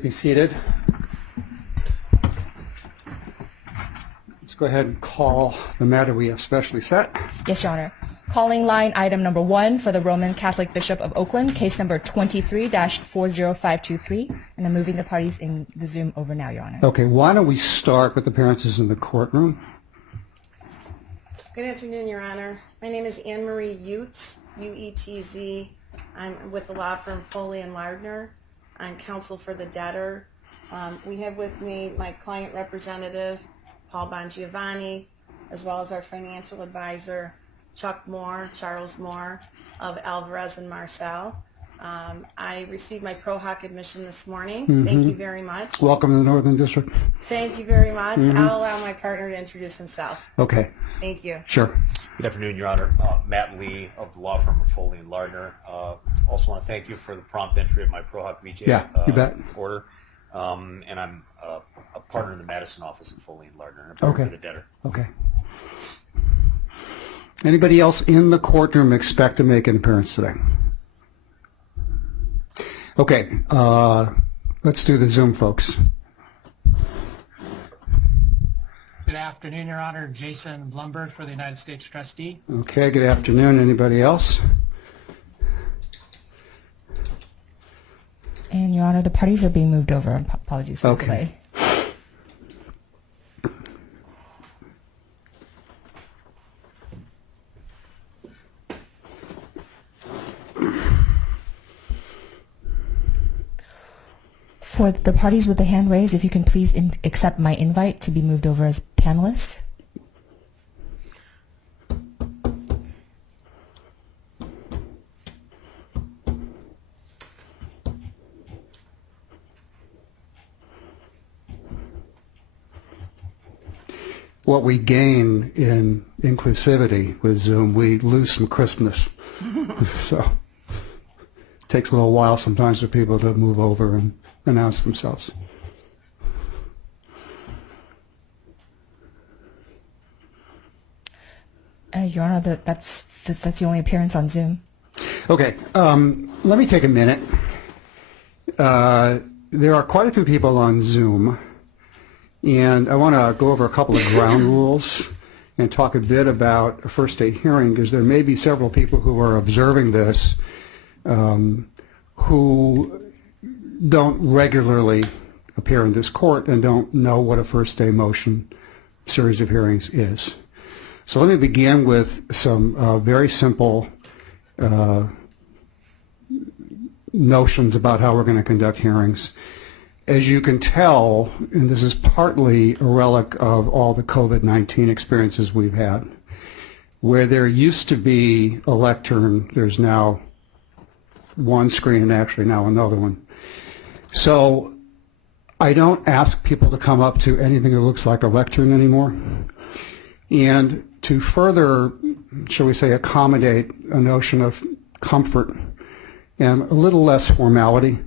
Be seated. Let's go ahead and call the matter we have specially set. Yes, Your Honor. Calling line item number 1 for the Roman Catholic Bishop of Oakland, case number 23-40523, and I'm moving the parties in the Zoom over now, Your Honor. Okay, why don't we start with appearances in the courtroom? Good afternoon, Your Honor. My name is Anne Marie Utz, U-E-T-Z. I'm with the law firm Foley and Lardner. I'm counsel for the debtor. We have with me my client representative, Paul Bongiovanni, as well as our financial advisor, Charles Moore of Alvarez and Marcel. I received my pro hoc admission this morning. Thank you very much. Welcome to the Northern District. Thank you very much. I'll allow my partner to introduce himself. Okay. Thank you. Sure. Good afternoon, Your Honor. Matt Lee of the law firm of Foley and Lardner. Also want to thank you for the prompt entry of my pro hoc vitae you bet. order. And I'm a partner in the Madison office of Foley and Lardner, and a partner for the debtor. Okay. Anybody else in the courtroom expect to make an appearance today? Okay. Let's do the Zoom, folks. Good afternoon, Your Honor. Jason Blumberg for the United States Trustee. Okay, good afternoon. Anybody else? And, Your Honor, the parties are being moved over. Apologies for the delay. For the parties with the hand raised, if you can please accept my invite to be moved over as panelists. What we gain in inclusivity with Zoom, we lose some crispness. So it takes a little while sometimes for people to move over and announce themselves. Your Honor, that's the only appearance on Zoom. Okay, let me take a minute. There are quite a few people on Zoom, and I want to go over a couple of ground rules and talk a bit about a first day hearing, because there may be several people who are observing this who don't regularly appear in this court and don't know what a first day motion series of hearings is. So let me begin with some very simple notions about how we're going to conduct hearings. As you can tell, and this is partly a relic of all the COVID-19 experiences we've had, where there used to be a lectern, there's now one screen and actually now another one. So I don't ask people to come up to anything that looks like a lectern anymore. And to further, shall we say, accommodate a notion of comfort and a little less formality,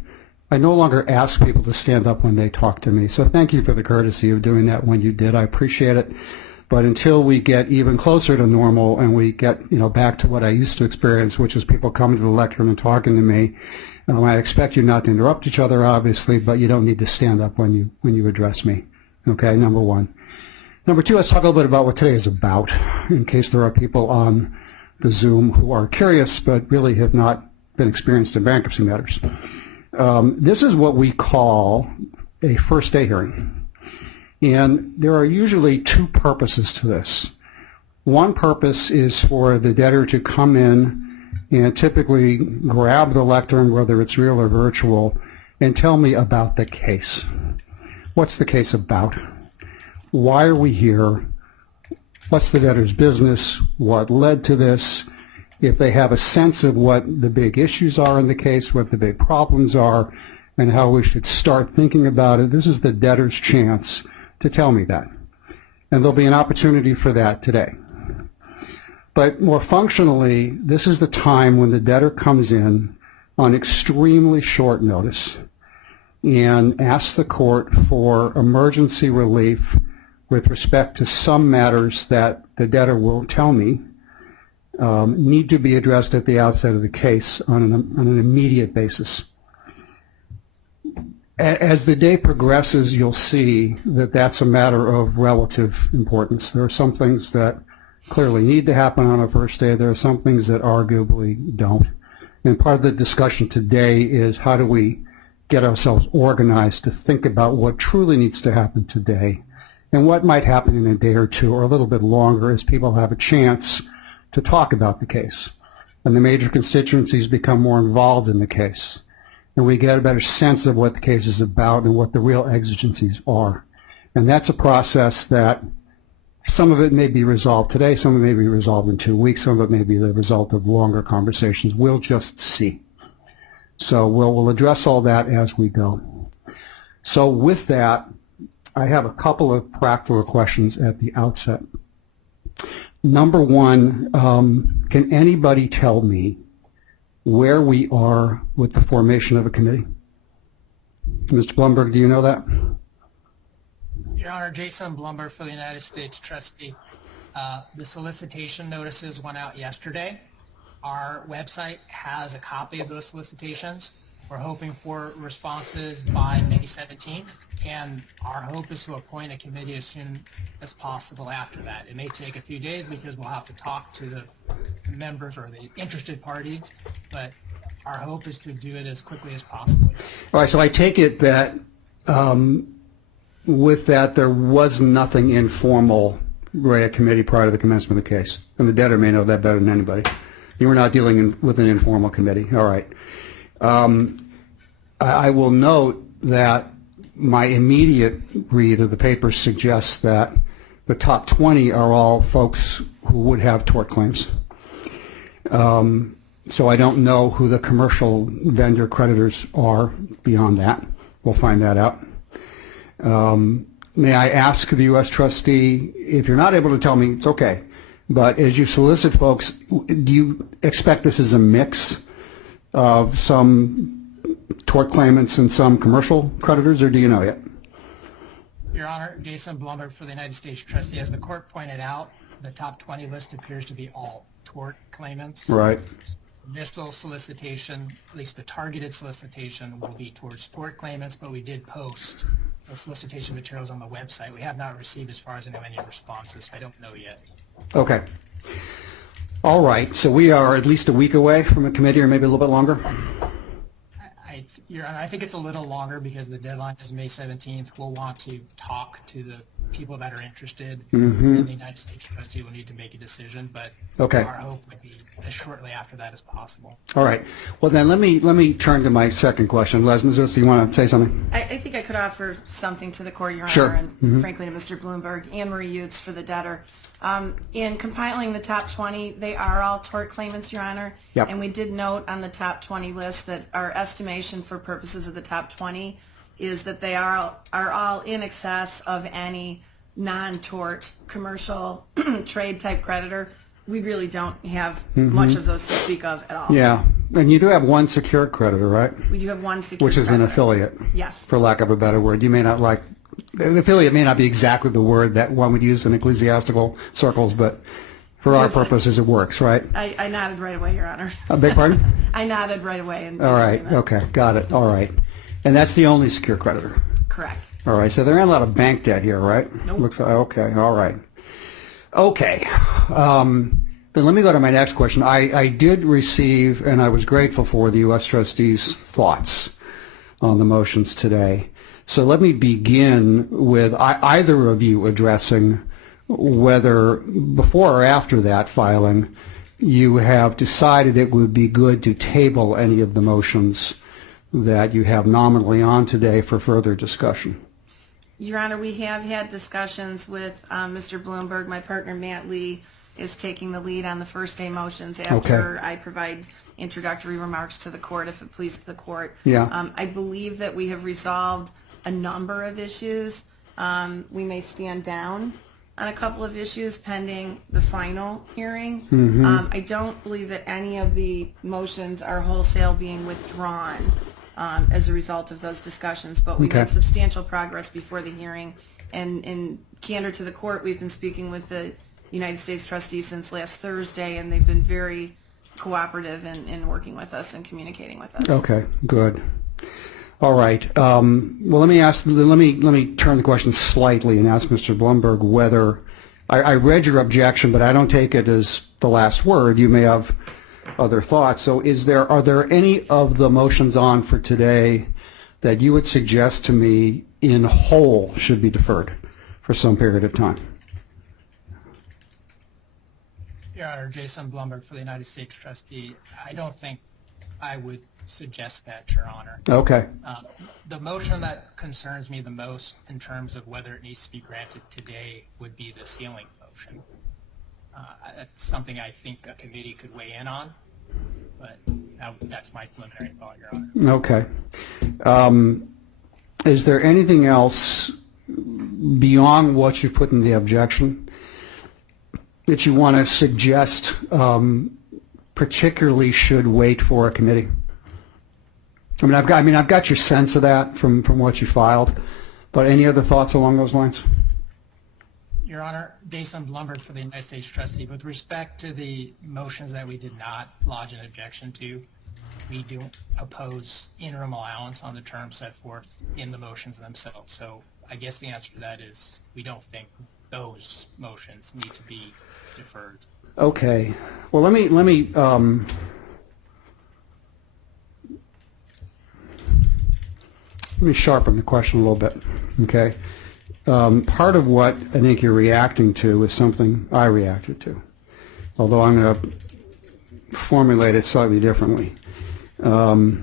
I no longer ask people to stand up when they talk to me. So thank you for the courtesy of doing that when you did. I appreciate it. But until we get even closer to normal and we get, back to what I used to experience, which is people coming to the lectern and talking to me, I expect you not to interrupt each other, obviously, but you don't need to stand up when you address me. Okay, number one. Number two, let's talk a little bit about what today is about, in case there are people on the Zoom who are curious but really have not been experienced in bankruptcy matters. This is what we call a first day hearing. And there are usually two purposes to this. One purpose is for the debtor to come in and typically grab the lectern, whether it's real or virtual, and tell me about the case. What's the case about? Why are we here? What's the debtor's business? What led to this? If they have a sense of what the big issues are in the case, what the big problems are, and how we should start thinking about it, this is the debtor's chance to tell me that. And there'll be an opportunity for that today. But more functionally, this is the time when the debtor comes in on extremely short notice and asks the court for emergency relief with respect to some matters that the debtor will tell me need to be addressed at the outset of the case on an immediate basis. As the day progresses, you'll see that that's a matter of relative importance. There are some things that clearly need to happen on a first day. There are some things that arguably don't. And part of the discussion today is how do we get ourselves organized to think about what truly needs to happen today and what might happen in a day or two or a little bit longer as people have a chance to talk about the case. And the major constituencies become more involved in the case. And we get a better sense of what the case is about and what the real exigencies are. And that's a process that some of it may be resolved today, some of it may be resolved in 2 weeks, some of it may be the result of longer conversations. We'll just see. So we'll address all that as we go. So with that, I have a couple of practical questions at the outset. Number one, can anybody tell me where we are with the formation of a committee? Mr. Blumberg, do you know that? Your Honor, Jason Blumberg for the United States Trustee. The solicitation notices went out yesterday. Our website has a copy of those solicitations. We're hoping for responses by May 17th, and our hope is to appoint a committee as soon as possible after that. It may take a few days because we'll have to talk to the members or the interested parties, but our hope is to do it as quickly as possible. All right, so I take it that with that there was nothing informal, Ray, a committee prior to the commencement of the case, and the debtor may know that better than anybody. You were not dealing with an informal committee. All right. I will note that my immediate read of the paper suggests that the top 20 are all folks who would have tort claims. So I don't know who the commercial vendor creditors are beyond that. We'll find that out. May I ask the U.S. trustee, if you're not able to tell me, it's okay, but as you solicit folks, do you expect this as a mix of some tort claimants and some commercial creditors, or do you know yet? Your Honor, Jason Blumberg for the United States Trustee. As the court pointed out, the top 20 list appears to be all tort claimants. Right. Initial solicitation, at least the targeted solicitation, will be towards tort claimants, but we did post the solicitation materials on the website. We have not received, as far as I know, any responses. I don't know yet. Okay. All right. So we are at least a week away from a committee, or maybe a little bit longer? Your Honor, I think it's a little longer because the deadline is May 17th. We'll want to talk to the people that are interested, and the United States Trustee will need to make a decision, but okay. Our hope would be as shortly after that as possible. All right. Well, then let me turn to my second question. Les Mazus, do you want to say something? I think I could offer something to the court, Your Honor, Sure. and frankly to Mr. Bloomberg. Anne-Marie Utes for the debtor. In compiling the top 20, they are all tort claimants, Your Honor. Yep. And we did note on the top 20 list that our estimation for purposes of the top 20 is that they are all in excess of any non-tort commercial trade type creditor. We really don't have much of those to speak of at all. Yeah. And you do have one secured creditor, right? We do have one secured Which is creditor. an affiliate. Yes. For lack of a better word. You may not like, the affiliate may not be exactly the word that one would use in ecclesiastical circles, but for our purposes it works, right? I nodded right away, Your Honor. I beg pardon? I nodded right away. All right. Okay. Got it. All right. And that's the only secure creditor. Correct. All right. So there ain't a lot of bank debt here, right? Nope. Looks like, okay. All right. Okay. Then let me go to my next question. I did receive, and I was grateful for, the U.S. trustees' thoughts on the motions today. So let me begin with either of you addressing whether before or after that filing you have decided it would be good to table any of the motions that you have nominally on today for further discussion. Your Honor, we have had discussions with Mr. Bloomberg. My partner, Matt Lee, is taking the lead on the first day motions after I provide introductory remarks to the court, if it pleases the court. Yeah. I believe that we have resolved a number of issues. We may stand down on a couple of issues pending the final hearing. I don't believe that any of the motions are wholesale being withdrawn as a result of those discussions, but we made substantial progress before the hearing. And in candor to the court, we've been speaking with the United States trustees since last Thursday, and they've been very cooperative in working with us and communicating with us. Okay, good. All right. Well, let me turn the question slightly and ask Mr. Blumberg whether I read your objection, but I don't take it as the last word. You may have other thoughts. So, are there any of the motions on for today that you would suggest to me in whole should be deferred for some period of time? Your Honor, Jason Blumberg for the United States Trustee. I don't think I would suggest that, Your Honor. Okay. The motion that concerns me the most in terms of whether it needs to be granted today would be the ceiling motion. That's something I think a committee could weigh in on, but that's my preliminary thought, Your Honor. Okay. Is there anything else beyond what you put in the objection that you want to suggest particularly should wait for a committee? I've got your sense of that from what you filed, but any other thoughts along those lines? Your Honor, Jason Blumberg for the United States Trustee. With respect to the motions that we did not lodge an objection to, we do oppose interim allowance on the terms set forth in the motions themselves. So I guess the answer to that is we don't think those motions need to be deferred. Okay. Well, let me sharpen the question a little bit. Okay. Part of what I think you're reacting to is something I reacted to, although I'm going to formulate it slightly differently. There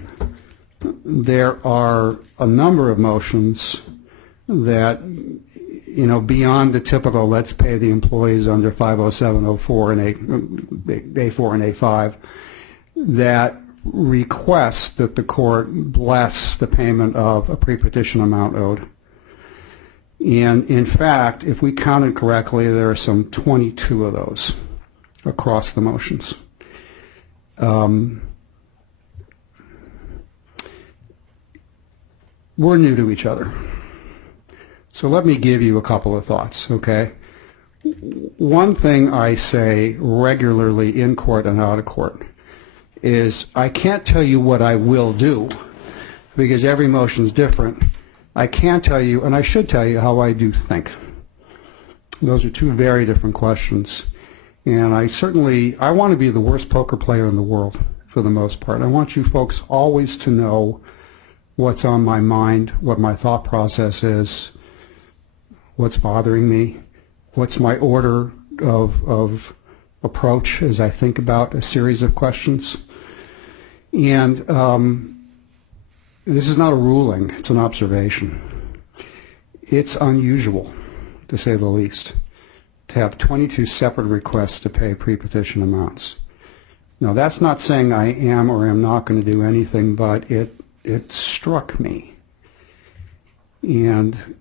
are a number of motions that, beyond the typical let's pay the employees under 50704 and A4 and A5, that request that the court bless the payment of a pre-petition amount owed. And in fact, if we counted correctly, there are some 22 of those across the motions. We're new to each other. So let me give you a couple of thoughts, okay? One thing I say regularly in court and out of court is I can't tell you what I will do because every motion is different. I can tell you, and I should tell you, how I do think. Those are two very different questions. And I want to be the worst poker player in the world for the most part. I want you folks always to know what's on my mind, what my thought process is, what's bothering me, what's my order of approach as I think about a series of questions. And this is not a ruling, it's an observation. It's unusual, to say the least, to have 22 separate requests to pay pre-petition amounts. Now, that's not saying I am or am not going to do anything, but it struck me. And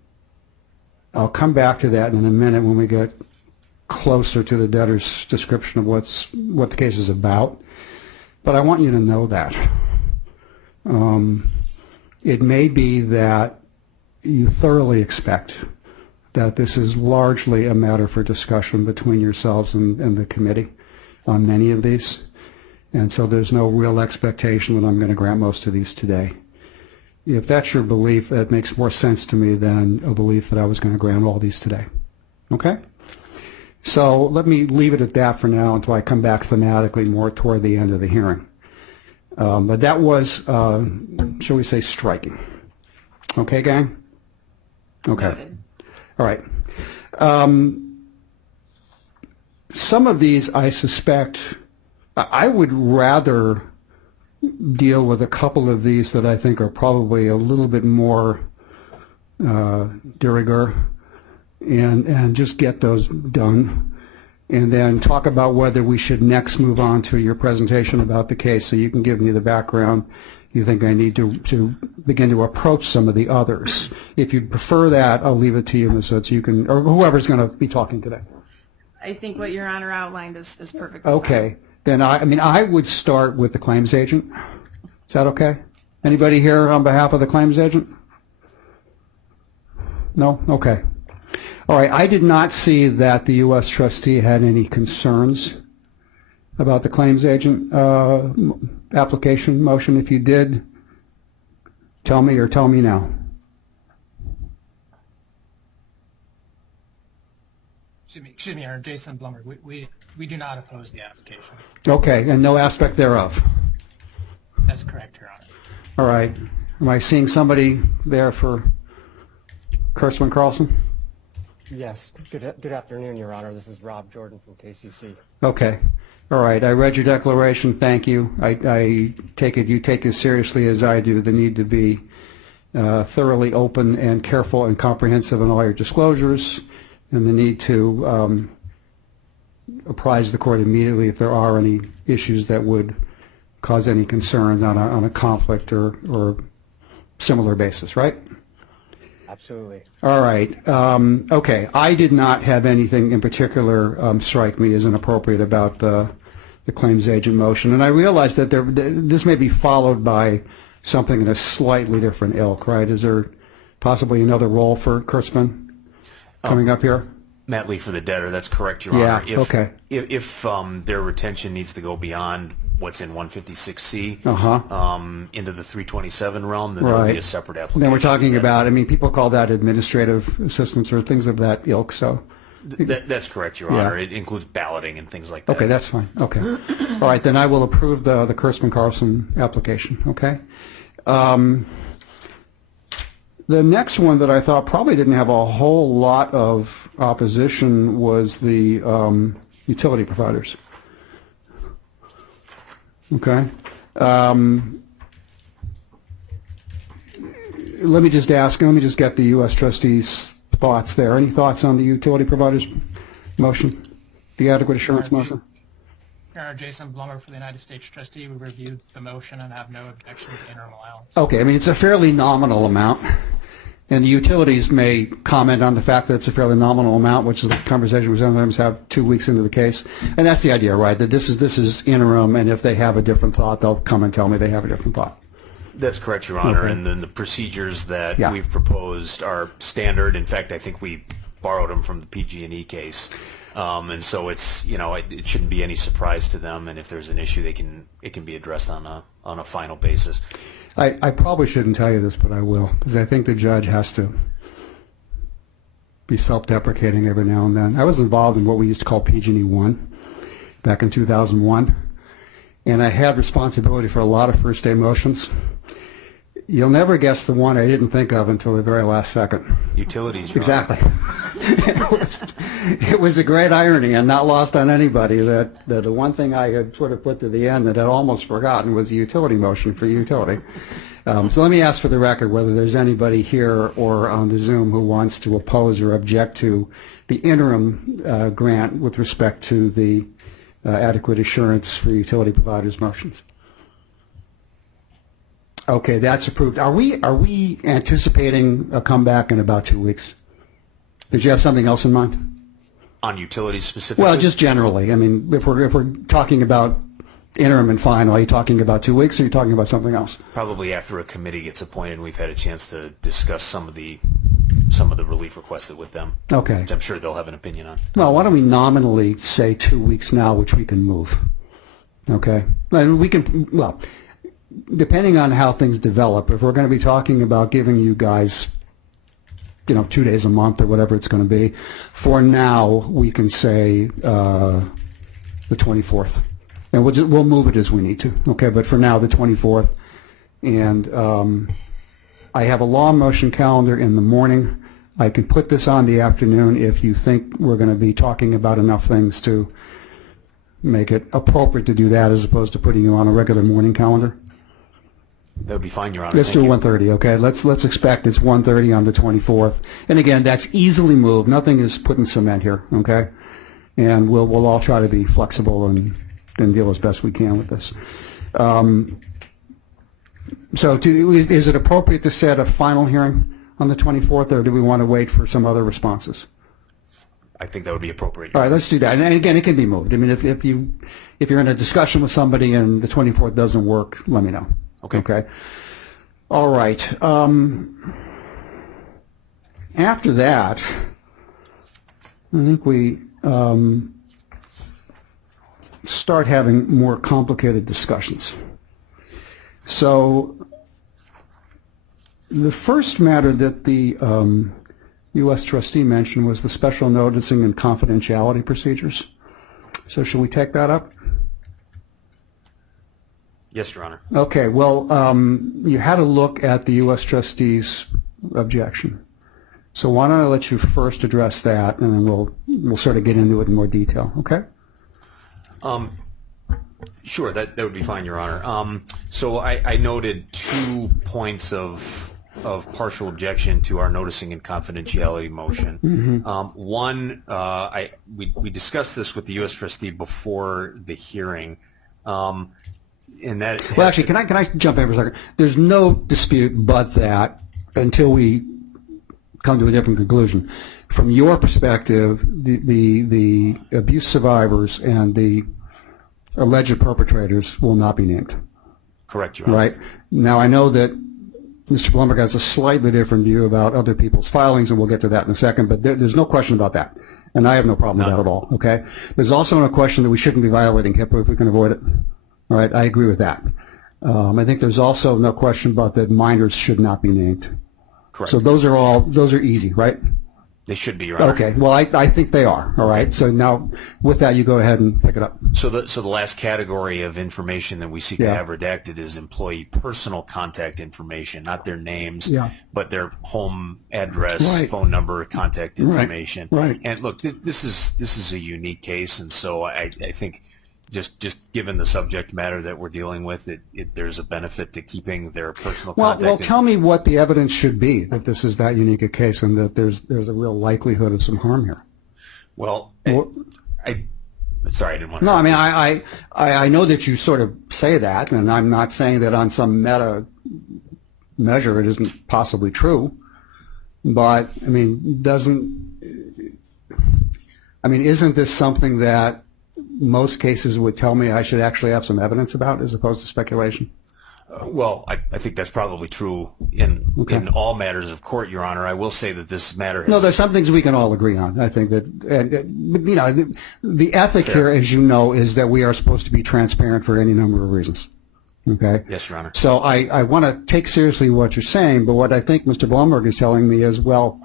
I'll come back to that in a minute when we get closer to the debtor's description of what the case is about. But I want you to know that. It may be that you thoroughly expect that this is largely a matter for discussion between yourselves and the committee on many of these. And so there's no real expectation that I'm going to grant most of these today. If that's your belief, that makes more sense to me than a belief that I was going to grant all these today. Okay? So let me leave it at that for now until I come back thematically more toward the end of the hearing. But that was, shall we say, striking. Okay, gang? Okay. All right. Some of these, I suspect, I would rather deal with a couple of these that I think are probably a little bit more de rigueur and just get those done, and then talk about whether we should next move on to your presentation about the case so you can give me the background you think I need to begin to approach some of the others. If you prefer that, I'll leave it to you, Ms. Utz, you can, or whoever's going to be talking today. I think what Your Honor outlined is perfectly okay. fine. Then I would start with the claims agent. Is that okay? Anybody here on behalf of the claims agent? No? Okay. All right. I did not see that the U.S. trustee had any concerns about the claims agent application motion. If you did, Tell me or tell me now. Excuse me, Your Honor, Jason Blumber. We do not oppose the application. Okay, and no aspect thereof. That's correct, Your Honor. All right. Am I seeing somebody there for Kurtzman Carlson? Yes. Good afternoon, Your Honor. This is Rob Jordan from KCC. Okay. All right. I read your declaration. Thank you. I take it you take as seriously as I do the need to be thoroughly open and careful and comprehensive in all your disclosures, and the need to apprise the court immediately if there are any issues that would cause any concern on a conflict or similar basis, right? Absolutely. All right. Okay. I did not have anything in particular strike me as inappropriate about the claims agent motion, and I realize that this may be followed by something in a slightly different ilk, right? Is there possibly another role for Kurtzman coming up here? Matt Lee for the debtor, that's correct, Your Yeah, Honor. okay. If their retention needs to go beyond what's in 156C into the 327 realm, then there will be a separate application. Then we're talking about, I mean, people call that administrative assistance or things of that ilk, so. That's correct, Your Honor. It includes balloting and things like that. Okay, that's fine. Okay. All right, then I will approve the Kurtzman Carlson application, okay? The next one that I thought probably didn't have a whole lot of opposition was the utility providers. Okay. Let me just get the U.S. trustees' thoughts there. Any thoughts on the utility providers motion, the adequate assurance motion? Your Honor, Jason Blumber for the United States Trustee. We reviewed the motion and have no objection to interim allowance. Okay, I mean, it's a fairly nominal amount, and the utilities may comment on the fact that it's a fairly nominal amount, which is the conversation we sometimes have 2 weeks into the case. And that's the idea, right, that this is interim, and if they have a different thought, they'll come and tell me they have a different thought. That's correct, Your Honor. Okay. And then the procedures that Yeah. we've proposed are standard. In fact, I think we borrowed them from the PG&E case. And so it's, it shouldn't be any surprise to them. And if there's an issue, it can be addressed on a final basis. I probably shouldn't tell you this, but I will, because I think the judge has to be self-deprecating every now and then. I was involved in what we used to call PG&E 1 back in 2001, and I had responsibility for a lot of first-day motions. You'll never guess the one I didn't think of until the very last second. Utilities, Your Exactly. It was a great irony and not lost on anybody that the one thing I had sort of put to the end that I'd almost forgotten was the utility motion for utility. So let me ask for the record whether there's anybody here or on the Zoom who wants to oppose or object to the interim grant with respect to the adequate assurance for utility providers motions. Okay, that's approved. Are we anticipating a comeback in about 2 weeks? Did you have something else in mind? On utilities specifically? Well, just generally. I mean, if we're talking about interim and final, are you talking about 2 weeks or are you talking about something else? Probably after a committee gets appointed and we've had a chance to discuss some of the relief requested with them. Okay. Which I'm sure they'll have an opinion on. Well, why don't we nominally say 2 weeks now, which we can move? Okay? And we can, well, depending on how things develop, if we're going to be talking about giving you guys 2 days a month or whatever it's going to be, for now we can say the 24th, and we'll move it as we need to. Okay, but for now the 24th, and I have a law motion calendar in the morning. I can put this on the afternoon if you think we're going to be talking about enough things to make it appropriate to do that, as opposed to putting you on a regular morning calendar. That would be fine, Your Honor. Let's do 1:30, okay? Let's expect it's 1:30 on the 24th. And again, that's easily moved. Nothing is put in cement here, okay? And we'll all try to be flexible and deal as best we can with this. So is it appropriate to set a final hearing on the 24th, or do we want to wait for some other responses? I think that would be appropriate. All right, let's do that. And again, it can be moved. I mean, if you're in a discussion with somebody and the 24th doesn't work, let me know. Okay. All right. After that, I think we start having more complicated discussions. So The first matter that the U.S. trustee mentioned was the special noticing and confidentiality procedures. So should we take that up? Yes, Your Honor. Okay, well, you had a look at the U.S. trustee's objection. So why don't I let you first address that, and then we'll sort of get into it in more detail, okay? Sure, that would be fine, Your Honor. So I noted 2 points of partial objection to our noticing and confidentiality motion. One, we discussed this with the U.S. trustee before the hearing, and that. Well, actually, can I jump in for a second? There's no dispute but that until we come to a different conclusion. From your perspective, the abuse survivors and the alleged perpetrators will not be named. Correct, Your Honor. Right. Now, I know that Mr. Blumberg has a slightly different view about other people's filings, and we'll get to that in a second, but there's no question about that. And I have no problem with that at all, okay? There's also no question that we shouldn't be violating HIPAA if we can avoid it. All right, I agree with that. I think there's also no question about that minors should not be named. Correct. So those are easy, right? They should be, Your Honor. Okay, well, I think they are, all right? So now, with that, you go ahead and pick it up. So the last category of information that we seek to have redacted is employee personal contact information, not their names, but their home address, phone number, contact information. Right. And look, this is a unique case, and so I think just given the subject matter that we're dealing with, there's a benefit to keeping their personal contact. Well, tell me what the evidence should be that this is that unique a case and that there's a real likelihood of some harm here. Well, sorry, I didn't want to. No, I mean, I know that you sort of say that, and I'm not saying that on some meta measure it isn't possibly true, but I mean, isn't this something that most cases would tell me I should actually have some evidence about as opposed to speculation? Well, I think that's probably true in all matters of court, Your Honor. I will say that this matter has... No, there's some things we can all agree on. I think that, you know, the ethic here, as you know, is that we are supposed to be transparent for any number of reasons. Okay? Yes, Your Honor. So I want to take seriously what you're saying, but what I think Mr. Blumberg is telling me is, well,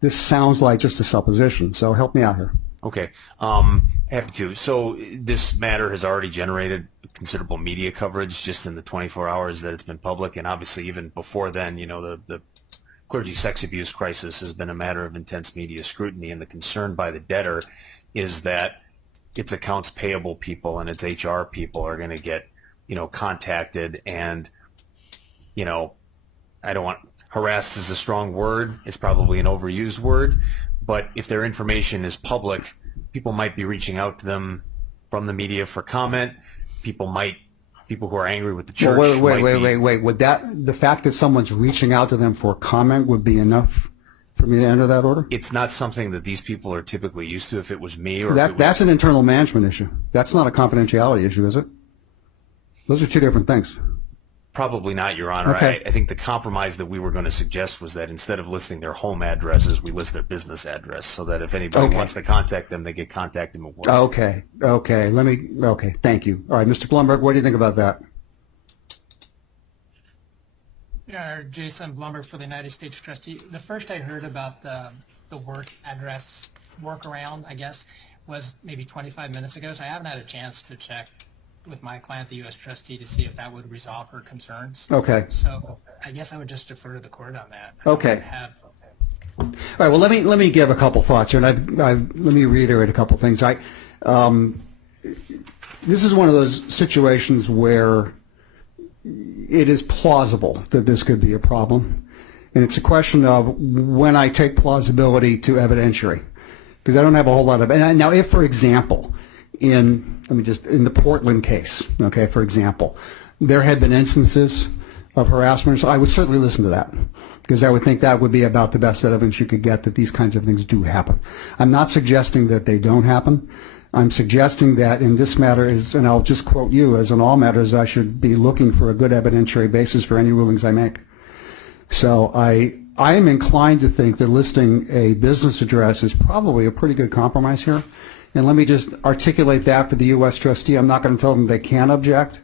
this sounds like just a supposition, so help me out here. Okay, happy to. So this matter has already generated considerable media coverage just in the 24 hours that it's been public, and obviously even before then, you know, the clergy sex abuse crisis has been a matter of intense media scrutiny, and the concern by the debtor is that its accounts payable people and its HR people are going to get, you know, contacted, and, you know, I don't want, harassed is a strong word, it's probably an overused word, but if their information is public, people might be reaching out to them from the media for comment. People who are angry with the church. Well, wait. Would the fact that someone's reaching out to them for comment would be enough for me to enter that order? It's not something that these people are typically used to. If it was me or that's an internal management issue. That's not a confidentiality issue, is it? Those are two different things. Probably not, Your Honor. Okay. I think the compromise that we were going to suggest was that instead of listing their home addresses, we list their business address so that if anybody wants to contact them, they get contacted at work. Okay. Thank you. All right, Mr. Blumberg, what do you think about that? Jason Blumberg for the United States Trustee. The first I heard about the work address workaround, I guess, was maybe 25 minutes ago, so I haven't had a chance to check with my client, the U.S. trustee, to see if that would resolve her concerns. Okay. So I guess I would just defer to the court on that. Okay. All right. Well, let me give a couple thoughts here, and let me reiterate a couple things. This is one of those situations where it is plausible that this could be a problem, and it's a question of when I take plausibility to evidentiary, because I don't have a whole lot of. And now, if, for example, in the Portland case, okay, for example, there had been instances of harassment, so I would certainly listen to that, because I would think that would be about the best evidence you could get that these kinds of things do happen. I'm not suggesting that they don't happen. I'm suggesting that in this matter, and I'll just quote you, as in all matters, I should be looking for a good evidentiary basis for any rulings I make. So I am inclined to think that listing a business address is probably a pretty good compromise here. And let me just articulate that for the U.S. trustee. I'm not going to tell them they can't object,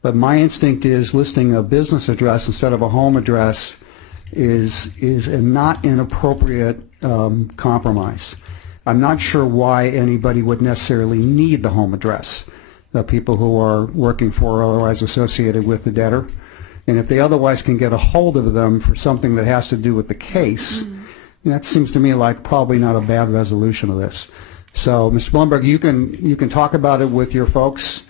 but my instinct is listing a business address instead of a home address is a not inappropriate compromise. I'm not sure why anybody would necessarily need the home address, the people who are working for or otherwise associated with the debtor. And if they otherwise can get a hold of them for something that has to do with the case, that seems to me like probably not a bad resolution of this. So, Mr. Blumberg, you can talk about it with your folks,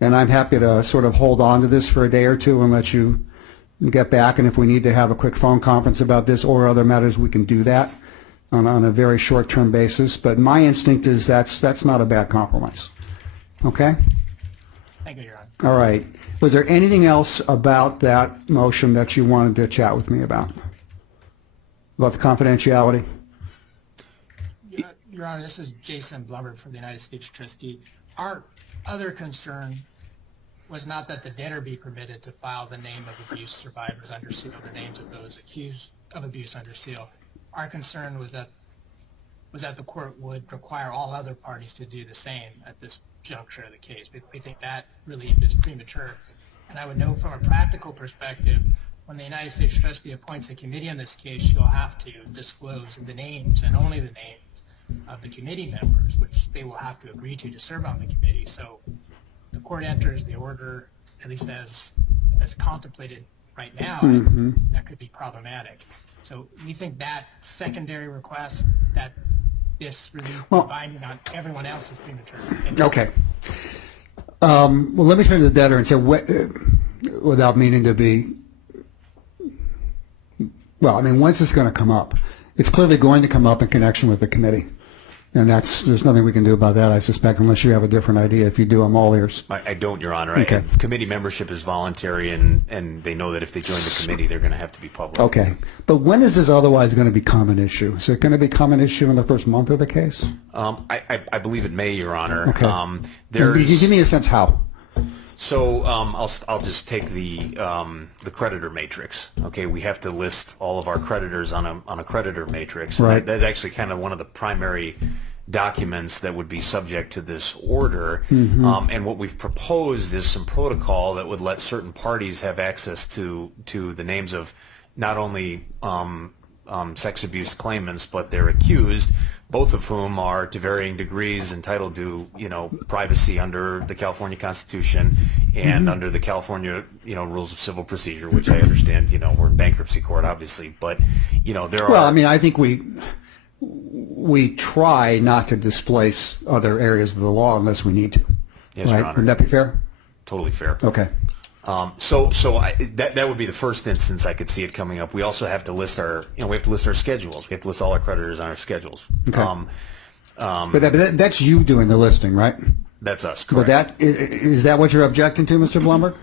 and I'm happy to sort of hold on to this for a day or two and let you get back. And if we need to have a quick phone conference about this or other matters, we can do that on a very short-term basis. But my instinct is that's not a bad compromise. Okay? Thank you, Your Honor. All right. Was there anything else about that motion that you wanted to chat with me about? About the confidentiality? Your Honor, this is Jason Blumber from the United States Trustee. Our other concern was not that the debtor be permitted to file the name of abuse survivors under seal, the names of those accused of abuse under seal. Our concern was that the court would require all other parties to do the same at this juncture of the case. We think that relief is premature. And I would note from a practical perspective, when the United States Trustee appoints a committee on this case, she'll have to disclose the names and only the names of the committee members, which they will have to agree to serve on the committee. So the court enters the order, at least as contemplated right now, and that could be problematic. So we think that secondary request, that this relief binding on everyone else is premature. Okay. Well, let me turn to the debtor and say, without meaning to be, well, I mean, when's this going to come up? It's clearly going to come up in connection with the committee. And there's nothing we can do about that, I suspect, unless you have a different idea. If you do, I'm all ears. I don't, Your Honor. Okay. Committee membership is voluntary, and they know that if they join the committee, they're going to have to be public. Okay. But when is this otherwise going to become an issue? Is it going to become an issue in the first month of the case? I believe it may, Your Honor. Okay. Give me a sense how. So I'll just take the creditor matrix. Okay, we have to list all of our creditors on a creditor matrix. Right. That's actually kind of one of the primary documents that would be subject to this order. And what we've proposed is some protocol that would let certain parties have access to the names of not only sex abuse claimants, but their accused, both of whom are to varying degrees entitled to, privacy under the California Constitution and under the California, rules of civil procedure, which I understand, we're in bankruptcy court, obviously, but, there are... Well, I mean, I think we try not to displace other areas of the law unless we need to. Yes, right? Your Honor. Would that be fair? Totally fair. Okay. That would be the first instance I could see it coming up. We also have to list our schedules. We have to list all our creditors on our schedules. Okay. But that's you doing the listing, right? That's us, correct. But is that what you're objecting to, Mr. Blumberg?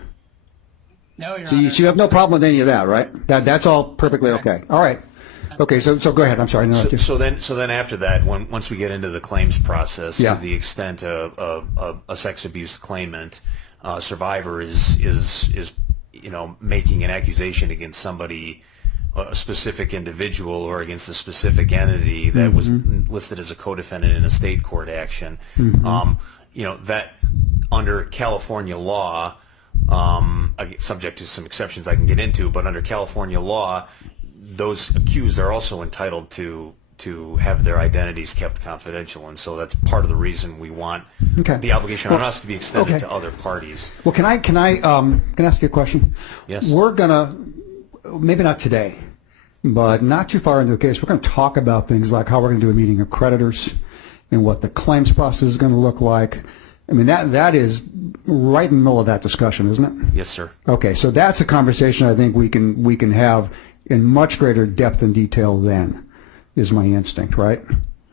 No, Your So Honor. you have no problem with any of that, right? That's all perfectly okay. All right. Okay, so go ahead. I'm sorry. So then after that, once we get into the claims process, Yeah. to the extent a sex abuse claimant survivor is making an accusation against somebody, a specific individual, or against a specific entity that was listed as a co-defendant in a state court action, that under California law, subject to some exceptions I can get into, but under California law, those accused are also entitled to have their identities kept confidential, and so that's part of the reason we want the obligation on us to be extended to other parties. Well, can I ask you a question? Yes. We're gonna, maybe not today, but not too far into the case, we're going to talk about things like how we're going to do a meeting of creditors and what the claims process is going to look like. I mean, that is right in the middle of that discussion, isn't it? Yes, sir. Okay, so that's a conversation I think we can have in much greater depth and detail then, is my instinct, right?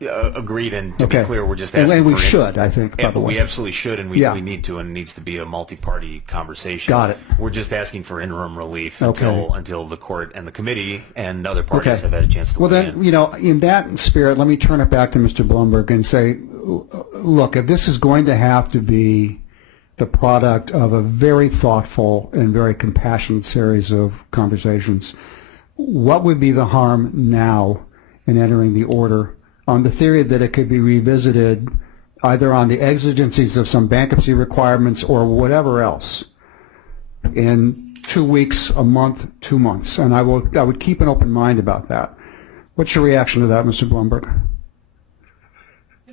Agreed, and to be clear, we're just asking and we for should, I think, and probably. we absolutely should, and we need to, and it needs to be a multi-party conversation. Got it. We're just asking for interim relief Okay. until the court and the committee and other parties have had a chance to Well, weigh then, in. in that spirit, let me turn it back to Mr. Blumberg and say, look, if this is going to have to be the product of a very thoughtful and very compassionate series of conversations, what would be the harm now in entering the order on the theory that it could be revisited either on the exigencies of some bankruptcy requirements or whatever else in 2 weeks, a month, 2 months, and I would keep an open mind about that. What's your reaction to that, Mr. Blumberg?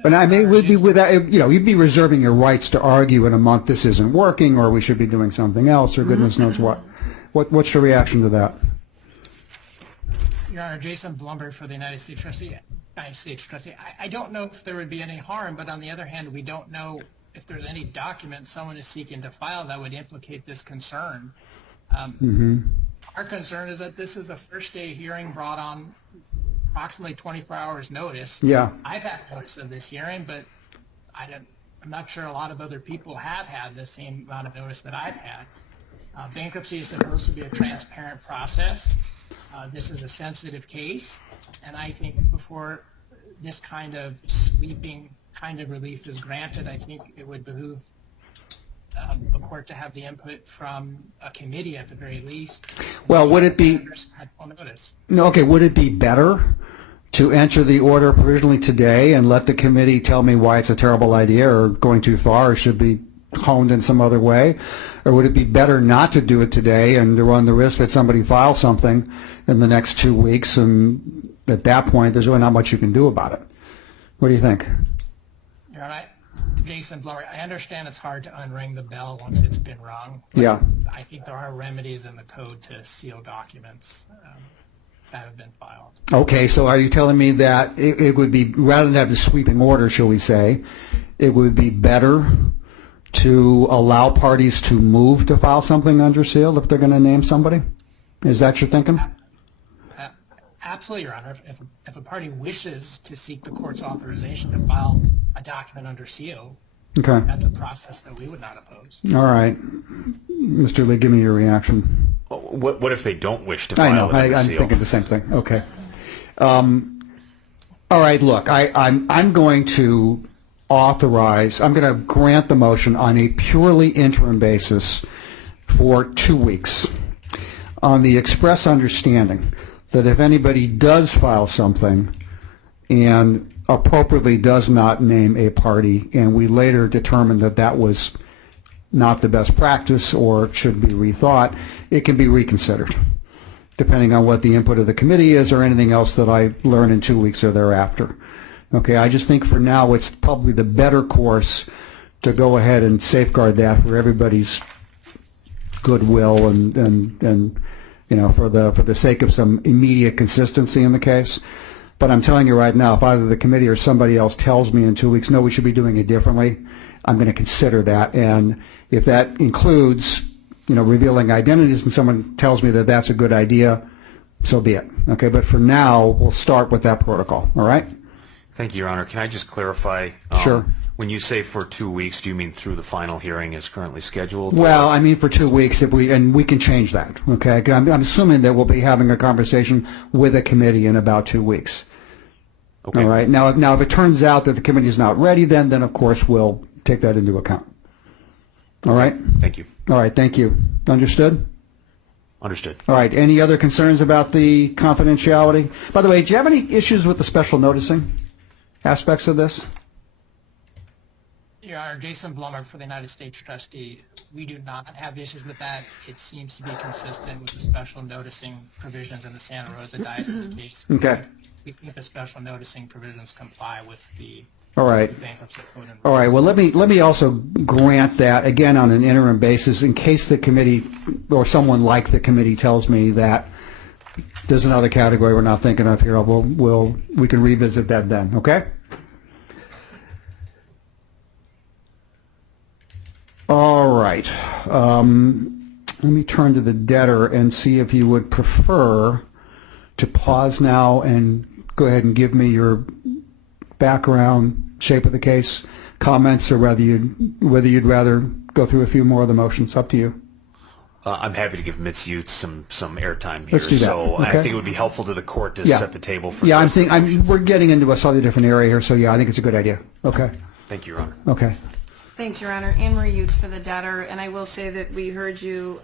And I mean, would be without, you'd be reserving your rights to argue in a month this isn't working, or we should be doing something else, or goodness knows what. What's your reaction to that? Your Honor, Jason Blumberg for the United States Trustee. I don't know if there would be any harm, but on the other hand, we don't know if there's any document someone is seeking to file that would implicate this concern. Our concern is that this is a first-day hearing brought on approximately 24 hours notice. Yeah. I've had notice of this hearing, but I'm not sure a lot of other people have had the same amount of notice that I've had. Bankruptcy is supposed to be a transparent process. This is a sensitive case, and I think before this kind of sweeping kind of relief is granted, I think it would behoove the court to have the input from a committee at the very least. Well, would it be would it be better to enter the order provisionally today and let the committee tell me why it's a terrible idea or going too far or should be honed in some other way? Or would it be better not to do it today and to run the risk that somebody files something in the next 2 weeks, and at that point there's really not much you can do about it? What do you think? Your Honor, Jason Blower, I understand it's hard to unring the bell once it's been rung. Yeah. I think there are remedies in the code to seal documents that have been filed. Okay, so are you telling me that it would be, rather than have the sweeping order, shall we say, it would be better to allow parties to move to file something under seal if they're going to name somebody? Is that your thinking? Absolutely, Your Honor. If a party wishes to seek the court's authorization to file a document under seal, okay, that's a process that we would not oppose. All right. Mr. Lee, give me your reaction. What if they don't wish to file it under I'm seal? thinking the same thing. Okay. All right, look, I'm going to authorize, I'm going to grant the motion on a purely interim basis for 2 weeks on the express understanding that if anybody does file something and appropriately does not name a party, and we later determine that that was not the best practice or should be rethought, it can be reconsidered, depending on what the input of the committee is or anything else that I learn in 2 weeks or thereafter. Okay, I just think for now it's probably the better course to go ahead and safeguard that for everybody's goodwill and for the sake of some immediate consistency in the case. But I'm telling you right now, if either the committee or somebody else tells me in 2 weeks, no, we should be doing it differently, I'm going to consider that. And if that includes, revealing identities and someone tells me that that's a good idea, so be it. Okay, but for now, we'll start with that protocol, all right? Thank you, Your Honor. Can I just clarify? Sure. When you say for 2 weeks, do you mean through the final hearing is currently scheduled? Well, I mean for 2 weeks, and we can change that, okay? I'm assuming that we'll be having a conversation with a committee in about 2 weeks. Okay. All right. Now, if it turns out that the committee is not ready, then of course we'll take that into account. All right. Thank you. All right. Thank you. Understood? Understood. All right. Any other concerns about the confidentiality? By the way, do you have any issues with the special noticing aspects of this? Your Honor, Jason Blumberg for the United States Trustee. We do not have issues with that. It seems to be consistent with the special noticing provisions in the Santa Rosa diocese case. Okay. We think the special noticing provisions comply with the All right. bankruptcy code. All right. Well, let me also grant that again on an interim basis in case the committee or someone like the committee tells me that there's another category we're not thinking of here. We can revisit that then. Okay. All right. Let me turn to the debtor and see if you would prefer to pause now and go ahead and give me your background, shape of the case, comments, or whether you'd rather go through a few more of the motions. Up to you. I'm happy to give Ms. Utes some airtime here. Let's do that. So Okay. I think it would be helpful to the court to set the table for. Yeah, those we're getting into a slightly different area here, so yeah, I think it's a good idea. Okay. Thank you, Your Honor. Okay. Thanks, Your Honor. Anne-Marie Utes for the debtor, and I will say that we heard you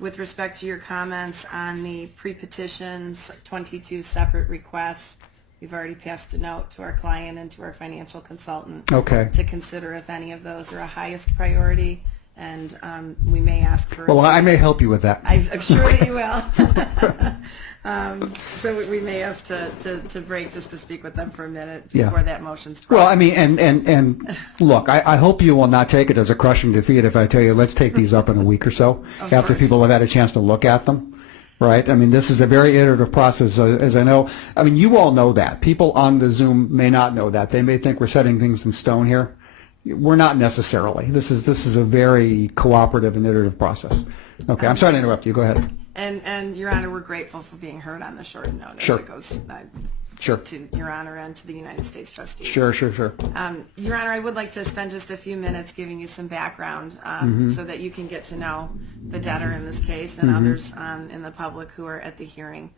with respect to your comments on the pre-petitions, 22 separate requests. We've already passed a note to our client and to our financial consultant Okay. to consider if any of those are a highest priority, and we may ask for. Well, I may help you with that. I'm sure that you will. So we may ask to break just to speak with them for a minute before that motion's brought. Well, I mean, and look, I hope you will not take it as a crushing defeat if I tell you let's take these up in a week or so after people have had a chance to look at them. Right? I mean, this is a very iterative process, as I know. I mean, you all know that. People on the Zoom may not know that. They may think we're setting things in stone here. We're not necessarily. This is a very cooperative and iterative process. Okay, I'm sorry to interrupt you. Go ahead. And Your Honor, we're grateful for being heard on the short notice. Sure. It goes Sure. to Your Honor and to the United States Trustee. Sure. Your Honor, I would like to spend just a few minutes giving you some background so that you can get to know the debtor in this case and others in the public who are at the hearing.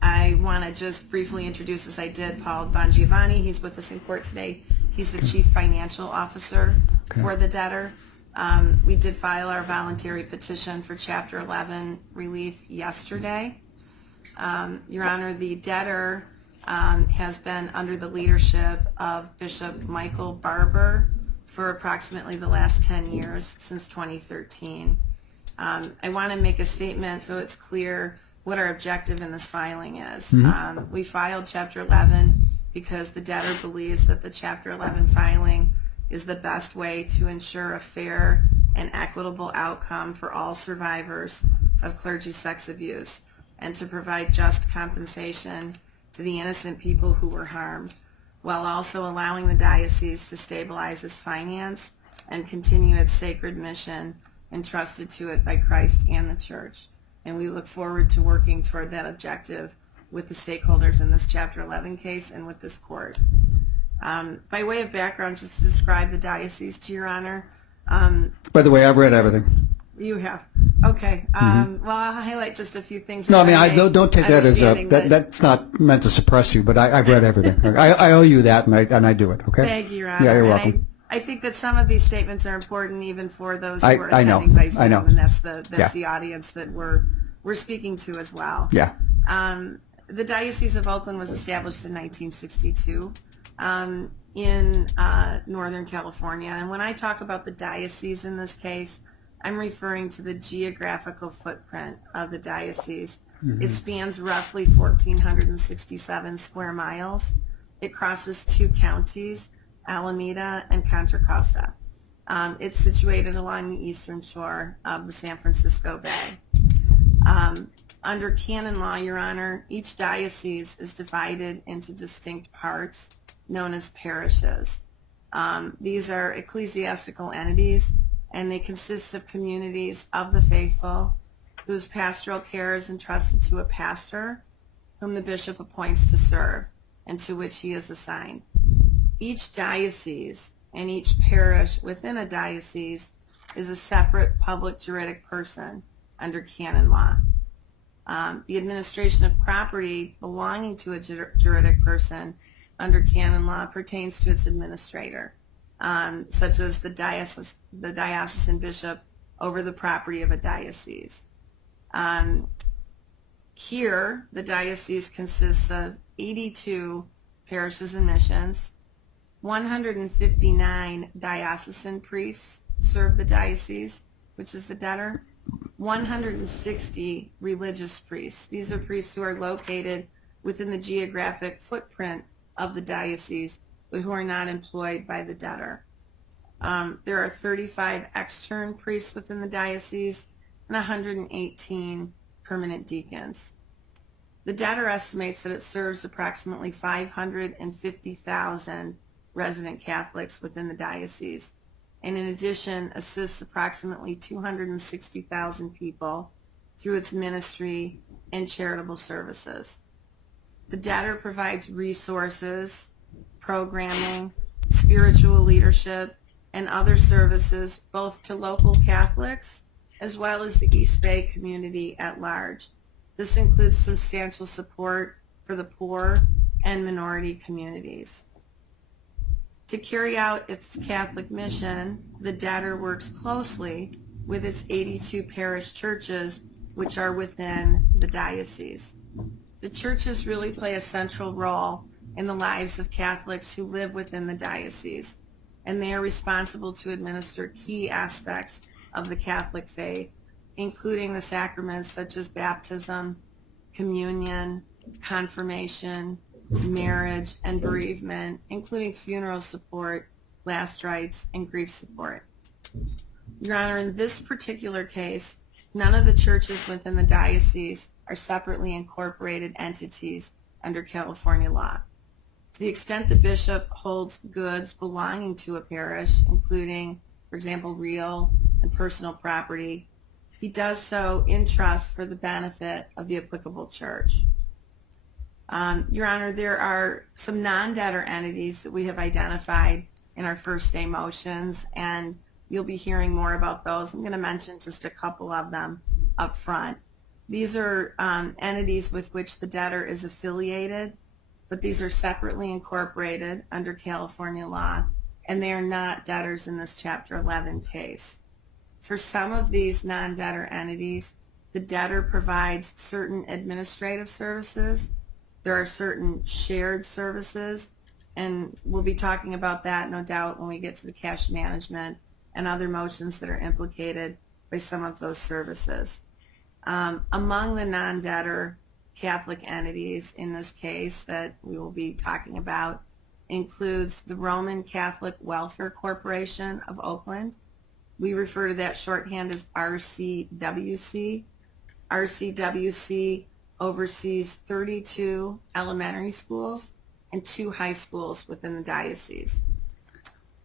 I want to just briefly introduce, as I did, Paul Bongiovanni. He's with us in court today. He's the Chief Financial Officer for the debtor. We did file our voluntary petition for Chapter 11 relief yesterday. Your Honor, the debtor has been under the leadership of Bishop Michael Barber for approximately the last 10 years, since 2013. I want to make a statement so it's clear what our objective in this filing is. We filed Chapter 11 because the debtor believes that the Chapter 11 filing is the best way to ensure a fair and equitable outcome for all survivors of clergy sex abuse, and to provide just compensation to the innocent people who were harmed, while also allowing the diocese to stabilize its finance and continue its sacred mission entrusted to it by Christ and the Church. And we look forward to working toward that objective with the stakeholders in this Chapter 11 case and with this court. By way of background, just to describe the diocese to Your Honor. By the way, I've read everything. You have. Okay. Well, I'll highlight just a few things. No, I mean, don't take that as that's not meant to suppress you, but I've read everything. I owe you that, and I do it. Okay. Thank you, Your Honor. Yeah, you're welcome. I think that some of these statements are important even for those who are attending by Zoom, and that's the audience that we're speaking to as well. Yeah. The Diocese of Oakland was established in 1962 in Northern California, and when I talk about the diocese in this case, I'm referring to the geographical footprint of the diocese. It spans roughly 1,467 square miles. It crosses 2 counties, Alameda and Contra Costa. It's situated along the eastern shore of the San Francisco Bay. Under canon law, Your Honor, each diocese is divided into distinct parts known as parishes. These are ecclesiastical entities, and they consist of communities of the faithful whose pastoral care is entrusted to a pastor whom the bishop appoints to serve and to which he is assigned. Each diocese and each parish within a diocese is a separate public juridic person under canon law. The administration of property belonging to a juridic person under canon law pertains to its administrator, such as the diocesan bishop over the property of a diocese. Here, the diocese consists of 82 parishes and missions. 159 diocesan priests serve the diocese, which is the debtor. 160 religious priests. These are priests who are located within the geographic footprint of the diocese, but who are not employed by the debtor. There are 35 extern priests within the diocese and 118 permanent deacons. The debtor estimates that it serves approximately 550,000 resident Catholics within the diocese, and in addition assists approximately 260,000 people through its ministry and charitable services. The debtor provides resources, programming, spiritual leadership, and other services both to local Catholics as well as the East Bay community at large. This includes substantial support for the poor and minority communities. To carry out its Catholic mission, the debtor works closely with its 82 parish churches, which are within the diocese. The churches really play a central role in the lives of Catholics who live within the diocese. and they are responsible to administer key aspects of the Catholic faith, including the sacraments such as baptism, communion, confirmation, marriage, and bereavement, including funeral support, last rites, and grief support. Your Honor, in this particular case, none of the churches within the diocese are separately incorporated entities under California law. To the extent the bishop holds goods belonging to a parish, including, for example, real and personal property, he does so in trust for the benefit of the applicable church. Your Honor, there are some non-debtor entities that we have identified in our first day motions, and you'll be hearing more about those. I'm going to mention just a couple of them up front. These are entities with which the debtor is affiliated, but these are separately incorporated under California law, and they are not debtors in this Chapter 11 case. For some of these non-debtor entities, the debtor provides certain administrative services. There are certain shared services, and we'll be talking about that, no doubt, when we get to the cash management and other motions that are implicated by some of those services. Among the non-debtor Catholic entities in this case that we will be talking about includes the Roman Catholic Welfare Corporation of Oakland. We refer to that shorthand as RCWC. RCWC oversees 32 elementary schools and 2 high schools within the diocese.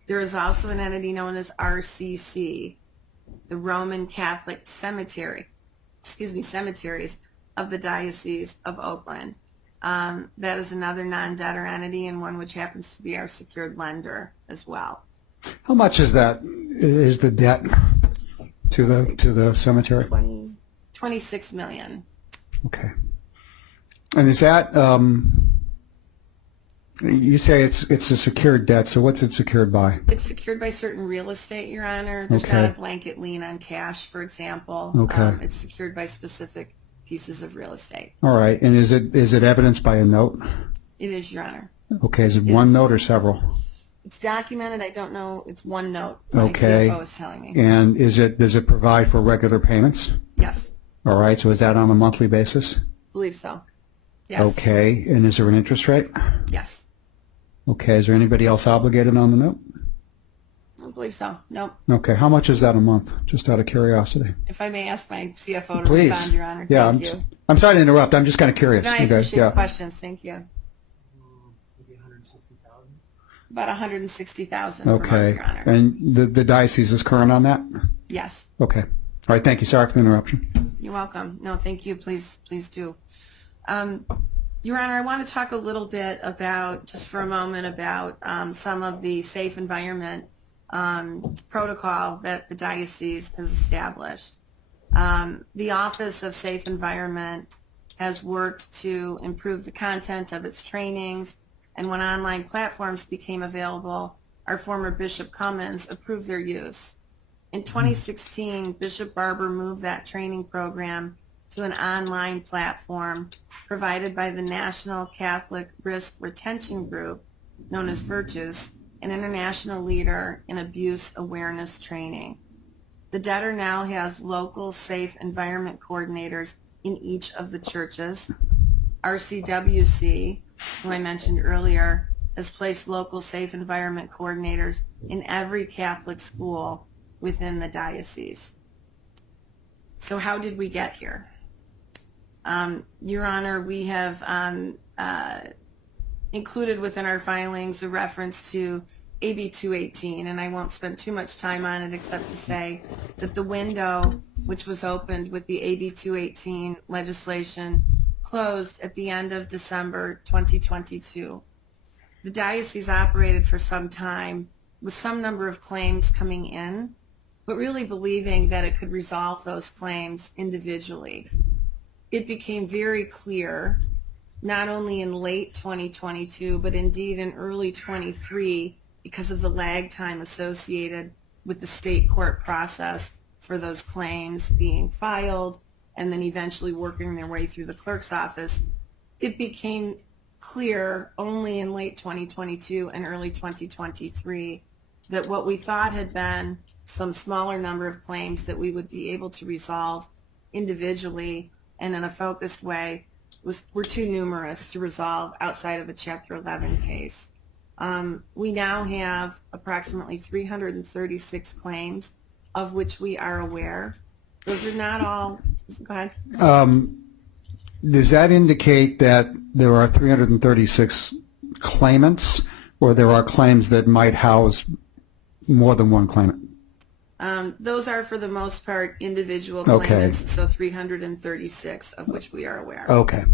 There is also an entity known as RCC, the Roman Catholic Cemeteries of the Diocese of Oakland. That is another non-debtor entity and one which happens to be our secured lender as well. How much is that? Is the debt to the cemetery? 26 million. Okay. And is that you say it's a secured debt? So what's it secured by? It's secured by certain real estate, Your Honor. There's Okay. not a blanket lien on cash, for example. Okay. It's secured by specific pieces of real estate. All right. And is it evidenced by a note? It is, Your Honor. Okay. Is it one note or several? It's documented. I don't know. It's one note. Okay. My CFO is telling me. And does it provide for regular payments? Yes. All right. So is that on a monthly basis? Believe so. Yes. Okay. And is there an interest rate? Yes. Okay. Is there anybody else obligated on the note? I don't believe so. Nope. Okay. How much is that a month? Just out of curiosity. If I may ask my CFO to Please. respond, Your Honor. Yeah. Thank you. I'm sorry to interrupt. I'm just kind of curious. No, I You guys, appreciate yeah. the questions. Thank you. About 160,000 per month, Okay. Your Honor. And the diocese is current on that? Yes. Okay. All right. Thank you. Sorry for the interruption. You're welcome. No, thank you. Please do. Your Honor, I want to talk a little bit about, just for a moment, about some of the safe environment protocol that the diocese has established. The Office of Safe Environment has worked to improve the content of its trainings, and when online platforms became available, our former Bishop Cummins approved their use. In 2016, Bishop Barber moved that training program to an online platform provided by the National Catholic Risk Retention Group, known as Virtus, an international leader in abuse awareness training. The debtor now has local safe environment coordinators in each of the churches. RCWC, who I mentioned earlier, has placed local safe environment coordinators in every Catholic school within the diocese. So how did we get here? Your Honor, we have included within our filings a reference to AB 218, and I won't spend too much time on it except to say that the window which was opened with the AB 218 legislation closed at the end of December 2022. The diocese operated for some time with some number of claims coming in, but really believing that it could resolve those claims individually. It became very clear, not only in late 2022, but indeed in early 23, because of the lag time associated with the state court process for those claims being filed and then eventually working their way through the clerk's office, it became clear only in late 2022 and early 2023 that what we thought had been some smaller number of claims that we would be able to resolve individually and in a focused way were too numerous to resolve outside of a Chapter 11 case. We now have approximately 336 claims of which we are aware. Those are not all. Go ahead. Does that indicate that there are 336 claimants, or there are claims that might house more than one claimant? Those are, for the most part, individual Okay. claimants, so 336 of which we are aware. Okay.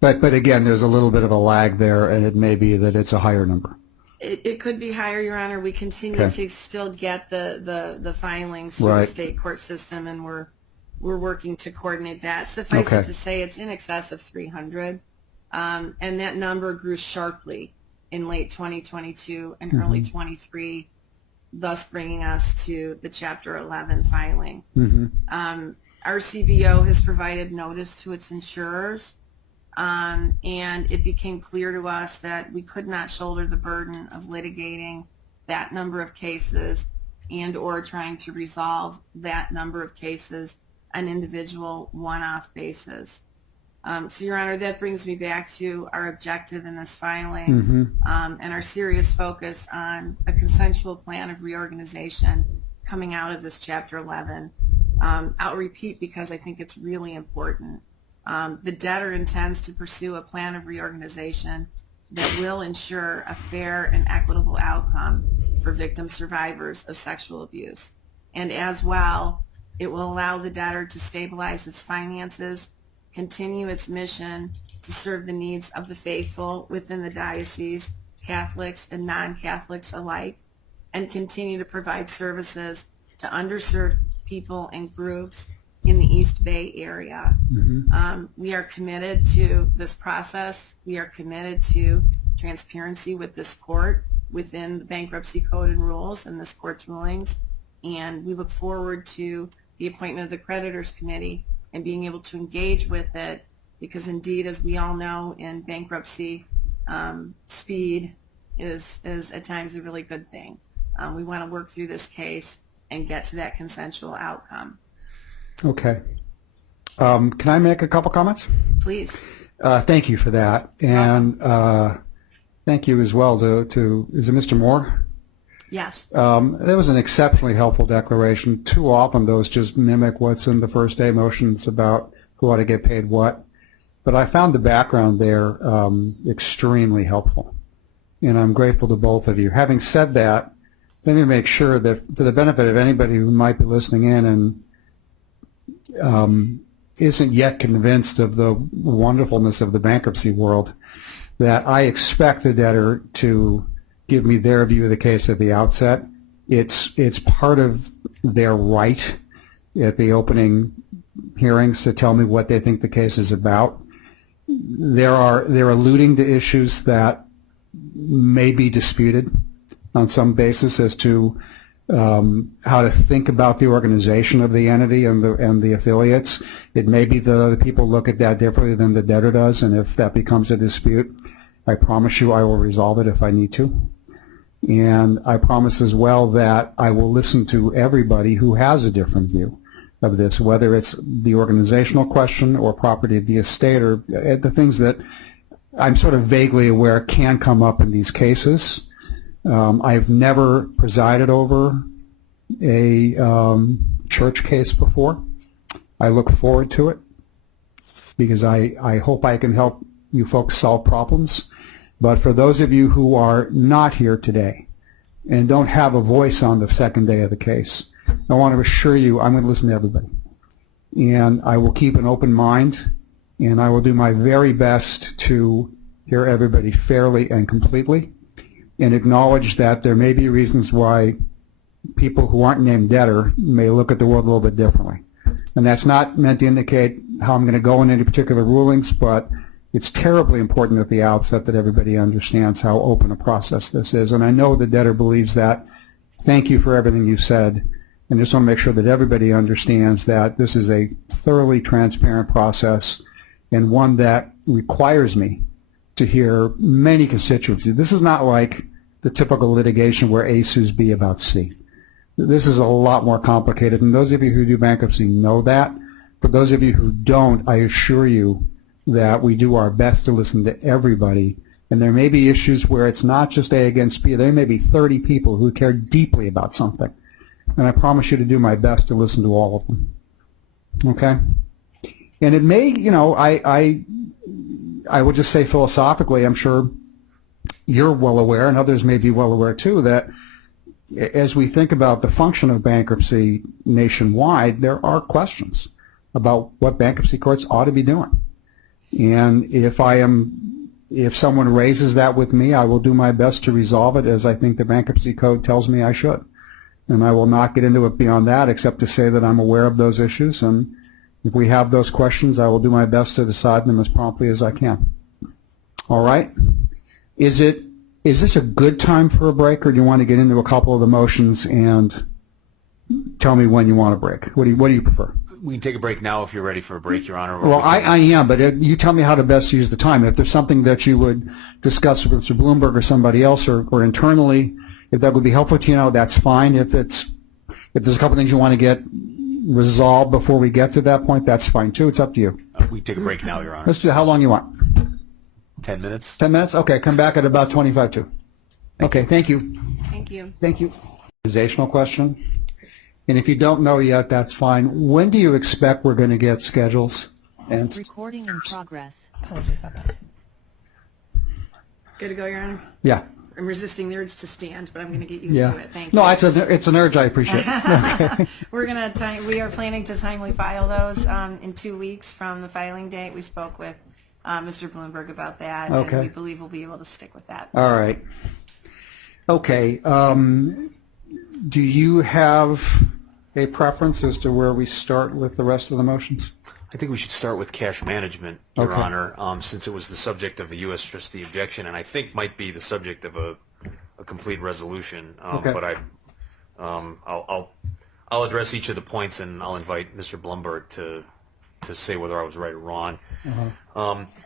But again, there's a little bit of a lag there, and it may be that it's a higher number. It could be higher, Your Honor. We continue Okay. to still get the filings through Right. the state court system, and we're working to coordinate that. Suffice Okay. it to say, it's in excess of 300, and that number grew sharply in late 2022 and early 23, thus bringing us to the Chapter 11 filing. Our CBO has provided notice to its insurers, and it became clear to us that we could not shoulder the burden of litigating that number of cases and or trying to resolve that number of cases on individual one-off basis. So, Your Honor, that brings me back to our objective in this filing and our serious focus on a consensual plan of reorganization coming out of this Chapter 11. I'll repeat because I think it's really important. The debtor intends to pursue a plan of reorganization that will ensure a fair and equitable outcome for victim survivors of sexual abuse. And as well, it will allow the debtor to stabilize its finances, continue its mission to serve the needs of the faithful within the diocese, Catholics and non-Catholics alike, and continue to provide services to underserved people and groups in the East Bay area. We are committed to this process. We are committed to transparency with this court within the bankruptcy code and rules and this court's rulings, and we look forward to the appointment of the creditors committee and being able to engage with it, because indeed, as we all know, in bankruptcy, speed is at times a really good thing. We want to work through this case and get to that consensual outcome. Okay. Can I make a couple comments? Please. Thank you for that. And thank you as well to is it Mr. Moore? Yes. That was an exceptionally helpful declaration. Too often those just mimic what's in the first day motions about who ought to get paid what. But I found the background there extremely helpful. And I'm grateful to both of you. Having said that, let me make sure that for the benefit of anybody who might be listening in and isn't yet convinced of the wonderfulness of the bankruptcy world, that I expect the debtor to give me their view of the case at the outset. It's part of their right at the opening hearings to tell me what they think the case is about. They're alluding to issues that may be disputed on some basis as to how to think about the organization of the entity and the affiliates. It may be the people look at that differently than the debtor does, and if that becomes a dispute, I promise you I will resolve it if I need to. And I promise as well that I will listen to everybody who has a different view of this, whether it's the organizational question or property of the estate or the things that I'm sort of vaguely aware can come up in these cases. I've never presided over a church case before. I look forward to it because I hope I can help you folks solve problems. But for those of you who are not here today and don't have a voice on the second day of the case, I want to assure you I'm going to listen to everybody. And I will keep an open mind, and I will do my very best to hear everybody fairly and completely, and acknowledge that there may be reasons why people who aren't named debtor may look at the world a little bit differently. And that's not meant to indicate how I'm going to go in any particular rulings, but it's terribly important at the outset that everybody understands how open a process this is. And I know the debtor believes that. Thank you for everything you said. And just want to make sure that everybody understands that this is a thoroughly transparent process and one that requires me to hear many constituencies. This is not like the typical litigation where A sues B about C. This is a lot more complicated, and those of you who do bankruptcy know that. For those of you who don't, I assure you that we do our best to listen to everybody, and there may be issues where it's not just A against B. There may be 30 people who care deeply about something, and I promise you to do my best to listen to all of them. Okay? And it may, you know, I would just say philosophically, I'm sure you're well aware, and others may be well aware too, that as we think about the function of bankruptcy nationwide, there are questions about what bankruptcy courts ought to be doing. And if someone raises that with me, I will do my best to resolve it as I think the bankruptcy code tells me I should. And I will not get into it beyond that except to say that I'm aware of those issues, and if we have those questions, I will do my best to decide them as promptly as I can. All right? Is this a good time for a break, or do you want to get into a couple of the motions and tell me when you want a break? What do you prefer? We can take a break now if you're ready for a break, Your Honor. Well, I am, but you tell me how to best use the time. If there's something that you would discuss with Mr. Bloomberg or somebody else or internally, if that would be helpful to you now, that's fine. If there's a couple things you want to get resolved before we get to that point, that's fine too. It's up to you. We take a break now, Your Honor. Let's do how long you want? 10 minutes. 10 minutes? Okay, come back at about 25 to. Okay, thank you. Thank you. Thank you. Organizational question. And if you don't know yet, that's fine. When do you expect we're going to get schedules? And Recording in progress. Apologies about that. Good to go, Your Honor? yeah. I'm resisting the urge to stand, but I'm going to get used Yeah. to it. Thank you. No, it's an urge I appreciate. We are planning to timely file those in 2 weeks from the filing date. We spoke with Mr. Bloomberg about that, Okay. and we believe we'll be able to stick with that. All right. Okay. Do you have a preference as to where we start with the rest of the motions? I think we should start with cash management, Your Okay. Honor, since it was the subject of a U.S. trustee objection, and I think might be the subject of a complete resolution. Okay. But I'll address each of the points, and I'll invite Mr. Blumberg to say whether I was right or wrong.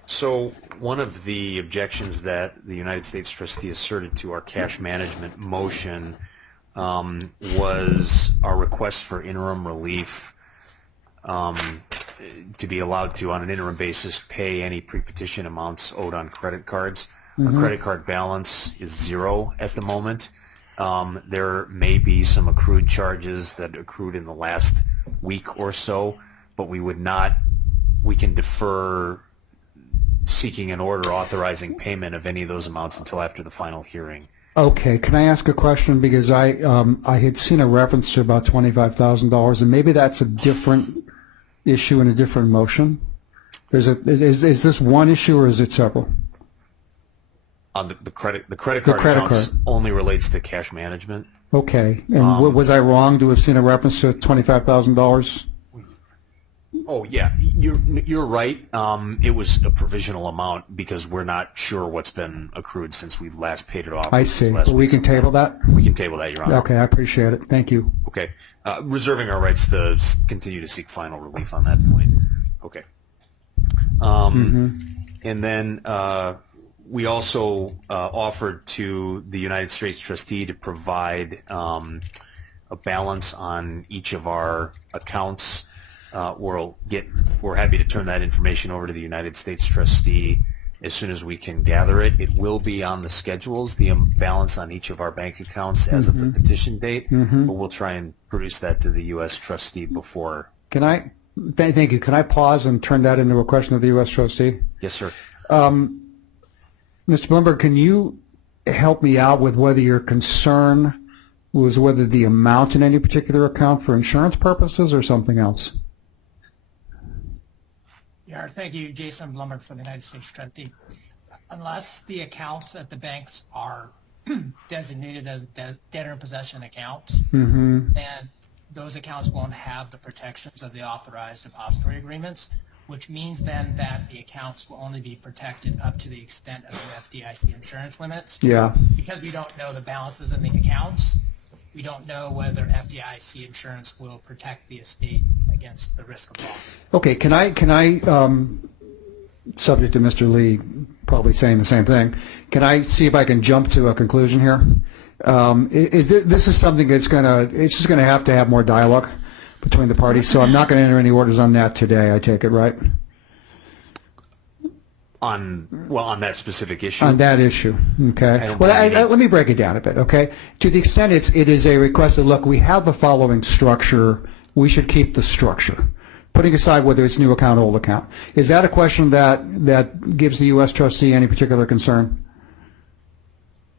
So one of the objections that the United States trustee asserted to our cash management motion was our request for interim relief to be allowed to, on an interim basis, pay any pre-petition amounts owed on credit cards. Our credit card balance is 0 at the moment. There may be some accrued charges that accrued in the last week or so, but we can defer seeking an order authorizing payment of any of those amounts until after the final hearing. Okay. Can I ask a question? Because I had seen a reference to about $25,000, and maybe that's a different issue in a different motion. Is this one issue or is it several? On the credit card accounts only relates to cash management. Okay. And was I wrong to have seen a reference to $25,000? Oh yeah, you're right. It was a provisional amount because we're not sure what's been accrued since we last paid it off. I see. But we can table that? We can table that, Your Honor. Okay, I appreciate it. Thank you. Okay. Reserving our rights to continue to seek final relief on that point. Okay. And then we also offered to the United States trustee to provide a balance on each of our accounts. We're happy to turn that information over to the United States trustee as soon as we can gather it. It will be on the schedules, the balance on each of our bank accounts as of the petition date, but we'll try and produce that to the U.S. trustee before. Thank you. Can I pause and turn that into a question of the U.S. trustee? Yes, sir. Mr. Bloomberg, can you help me out with whether your concern was whether the amount in any particular account for insurance purposes or something else? Yeah, thank you, Jason Blumberg for the United States trustee. Unless the accounts at the banks are designated as debtor in possession accounts, then those accounts won't have the protections of the authorized depository agreements, which means then that the accounts will only be protected up to the extent of the FDIC insurance limits. Yeah. Because we don't know the balances in the accounts, we don't know whether FDIC insurance will protect the estate against the risk of loss. Okay. Can I subject to Mr. Lee probably saying the same thing, can I see if I can jump to a conclusion here? This is something that's it's just going to have more dialogue between the parties, so I'm not going to enter any orders on that today, I take it, right? On that specific issue? On that issue, okay. Well, let me break it down a bit, okay? To the extent it is a request that, look, we have the following structure, we should keep the structure, putting aside whether it's new account or old account. Is that a question that gives the U.S. trustee any particular concern?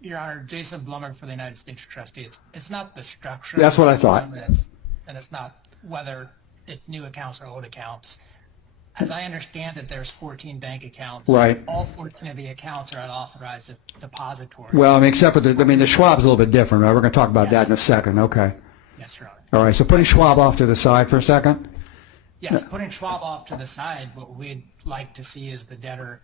Your Honor, Jason Blumberg for the United States Trustee. It's not the structure. That's what I thought. And it's not whether it's new accounts or old accounts. As I understand it, there's 14 bank accounts. Right. All 14 of the accounts are at authorized depositories. Well, I mean, except for the Schwab's a little bit different, right? We're going to talk about that in a second. Okay. Yes, Your Honor. All right. So putting Schwab off to the side for a second. Yes, putting Schwab off to the side, what we'd like to see is the debtor,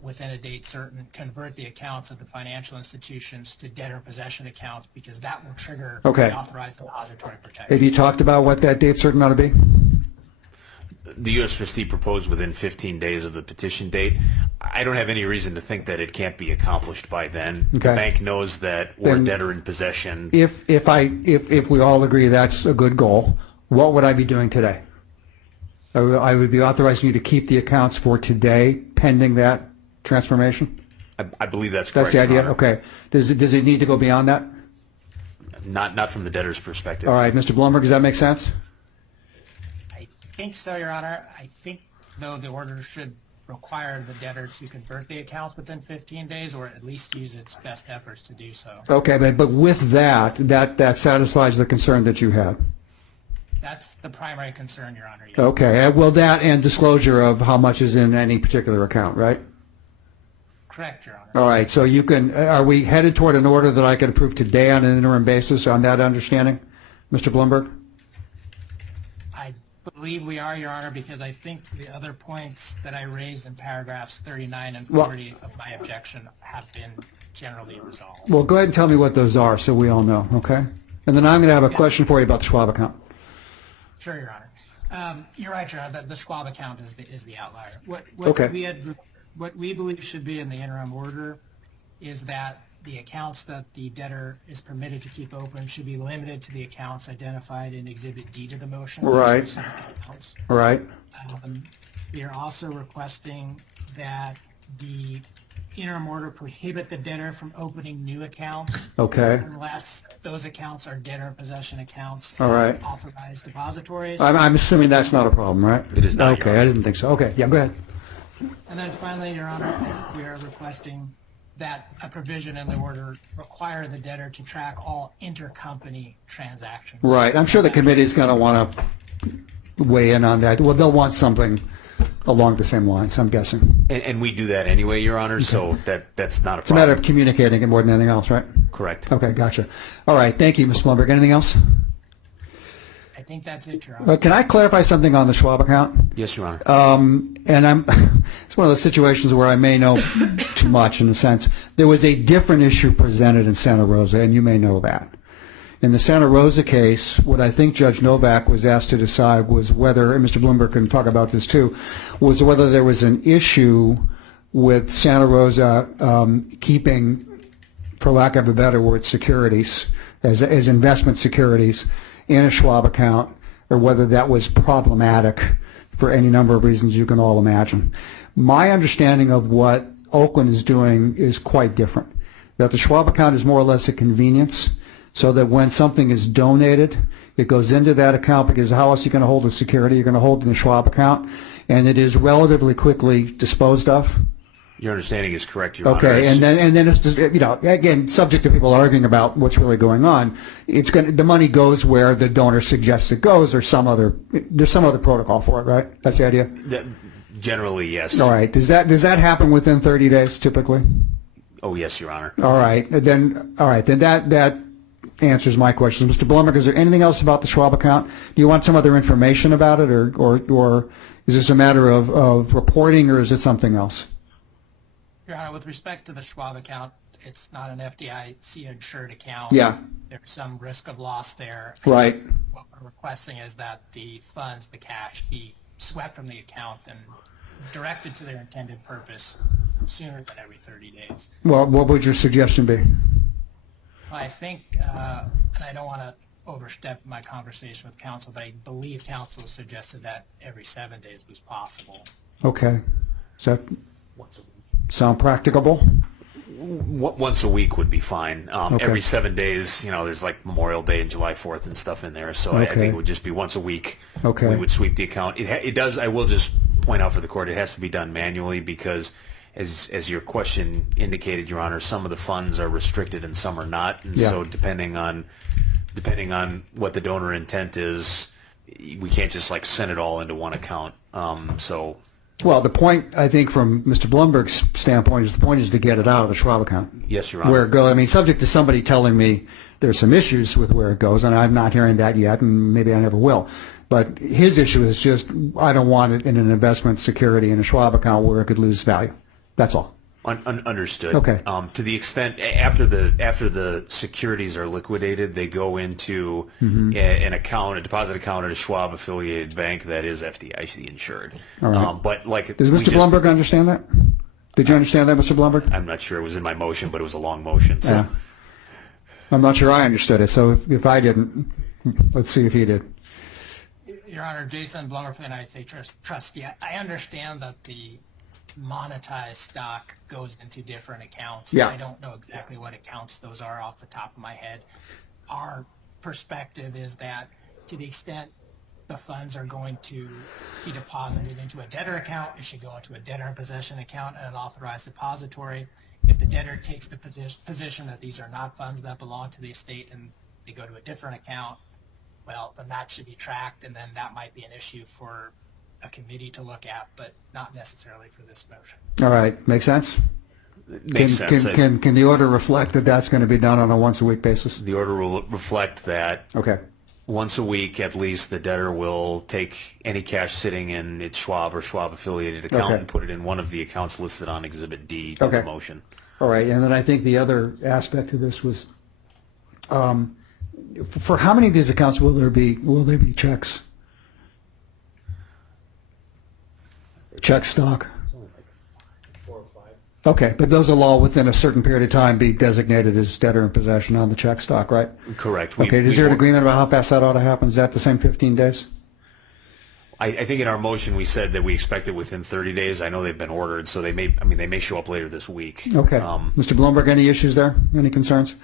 within a date certain, convert the accounts of the financial institutions to debtor possession accounts, because that will trigger the authorized depository protection. Have you talked about what that date certain ought to be? The U.S. trustee proposed within 15 days of the petition date. I don't have any reason to think that it can't be accomplished by then. Okay. The bank knows that we're debtor in possession. If we all agree that's a good goal, what would I be doing today? I would be authorizing you to keep the accounts for today, pending that transformation? I believe that's correct. That's the idea? Your Honor. Okay. Does it need to go beyond that? Not from the debtor's perspective. All right. Mr. Blumberg, does that make sense? I think so, Your Honor. I think, though, the order should require the debtor to convert the accounts within 15 days, or at least use its best efforts to do so. Okay, but with that satisfies the concern that you had. That's the primary concern, Your Honor. Yes. Okay. Well, that and disclosure of how much is in any particular account, right? Correct, Your Honor. All right. So you can. Are we headed toward an order that I can approve today on an interim basis on that understanding, Mr. Blumberg? I believe we are, Your Honor, because I think the other points that I raised in paragraphs 39 and 40 of my objection have been generally resolved. Well, go ahead and tell me what those are so we all know, okay? And then I'm going to have a question for you about the Schwab account. Sure, Your Honor. You're right, Your Honor. The Schwab account is the outlier. What we believe should be in the interim order is that the accounts that the debtor is permitted to keep open should be limited to the accounts identified in Exhibit D to the motion. Right. Right. We are also requesting that the interim order prohibit the debtor from opening new accounts. Okay. Unless those accounts are debtor possession accounts. All right. Authorized depositories. I'm assuming that's not a problem, right? It is not. Okay, I didn't think so. Okay, yeah, go ahead. And then finally, Your Honor, we are requesting that a provision in the order require the debtor to track all intercompany transactions. Right. I'm sure the committee is going to want to weigh in on that. Well, they'll want something along the same lines, I'm guessing. And we do that anyway, Your Honor, so that's not a problem. It's a matter of communicating it more than anything else, right? Correct. Okay, gotcha. All right, thank you, Ms. Blumberg. Anything else? I think that's it, Your Honor. Can I clarify something on the Schwab account? Yes, Your Honor. And it's one of those situations where I may know too much in a sense. There was a different issue presented in Santa Rosa, and you may know that. In the Santa Rosa case, what I think Judge Novak was asked to decide was whether, and Mr. Bloomberg can talk about this too, was whether there was an issue with Santa Rosa keeping, for lack of a better word, securities as investment securities in a Schwab account, or whether that was problematic for any number of reasons you can all imagine. My understanding of what Oakland is doing is quite different. That the Schwab account is more or less a convenience, so that when something is donated, it goes into that account, because how else are you going to hold the security? You're going to hold it in the Schwab account, and it is relatively quickly disposed of. Your understanding is correct, Your Honor. Okay, and then it's just, again, subject to people arguing about what's really going on. The money goes where the donor suggests it goes, or there's some other protocol for it, right? That's the idea. Generally, yes. All right. Does that happen within 30 days typically? Oh, yes, Your Honor. All right. Then that answers my question. Mr. Blumberg, is there anything else about the Schwab account? Do you want some other information about it, or is this a matter of reporting, or is it something else? Your Honor, with respect to the Schwab account, it's not an FDIC insured account. Yeah. There's some risk of loss there. Right. What we're requesting is that the funds, the cash, be swept from the account and directed to their intended purpose sooner than every 30 days. Well, what would your suggestion be? I think, and I don't want to overstep my conversation with counsel, but I believe counsel suggested that every 7 days was possible. Okay. Does that sound practicable? Once a week would be fine. Okay. Every 7 days, there's like Memorial Day and July 4th and stuff in there. So I Okay. think it would just be once a week. Okay. We would sweep the account. It does. I will just point out for the court, it has to be done manually because, as your question indicated, Your Honor, some of the funds are restricted and some are not. And Yeah. so depending on what the donor intent is, we can't just like send it all into one account. Well, the point, I think, from Mr. Blumberg's standpoint, is the point is to get it out of the Schwab account. Yes, Your Honor. Where it goes, I mean, subject to somebody telling me there's some issues with where it goes, and I'm not hearing that yet, and maybe I never will. But his issue is just, I don't want it in an investment security in a Schwab account where it could lose value. That's all. Understood. Okay. To the extent after the securities are liquidated, they go into an account, a deposit account at a Schwab affiliated bank that is FDIC insured. All right. But like, Does Mr. Blumberg understand that? Did you understand that, Mr. Blumberg? I'm not sure. It was in my motion, but it was a long motion. So. Yeah. I'm not sure I understood it, so if I didn't, let's see if he did. Your Honor, Jason Blumber for the United States Trustee. I understand that the monetized stock goes into different accounts. Yeah. I don't know exactly what accounts those are off the top of my head. Our perspective is that to the extent the funds are going to be deposited into a debtor account, it should go into a debtor in possession account and an authorized depository. If the debtor takes the position that these are not funds that belong to the estate and they go to a different account, well, then that should be tracked, and then that might be an issue for a committee to look at, but not necessarily for this motion. All right, make sense? Makes sense. Can the order reflect that that's going to be done on a once-a-week basis? The order will reflect that Okay. once a week, at least, the debtor will take any cash sitting in its Schwab or Schwab affiliated account Okay. and put it in one of the accounts listed on Exhibit D to Okay. the motion. All right, and then I think the other aspect of this was, for how many of these accounts will there be checks? Check stock? Okay, but those will all within a certain period of time be designated as debtor in possession on the check stock, right? Correct. Okay, is there an agreement about how fast that ought to happen? Is that the same 15 days? I think in our motion we said that we expect it within 30 days. I know they've been ordered, so they may show up later this week. Okay. Mr. Blumberg, any issues there? Any concerns?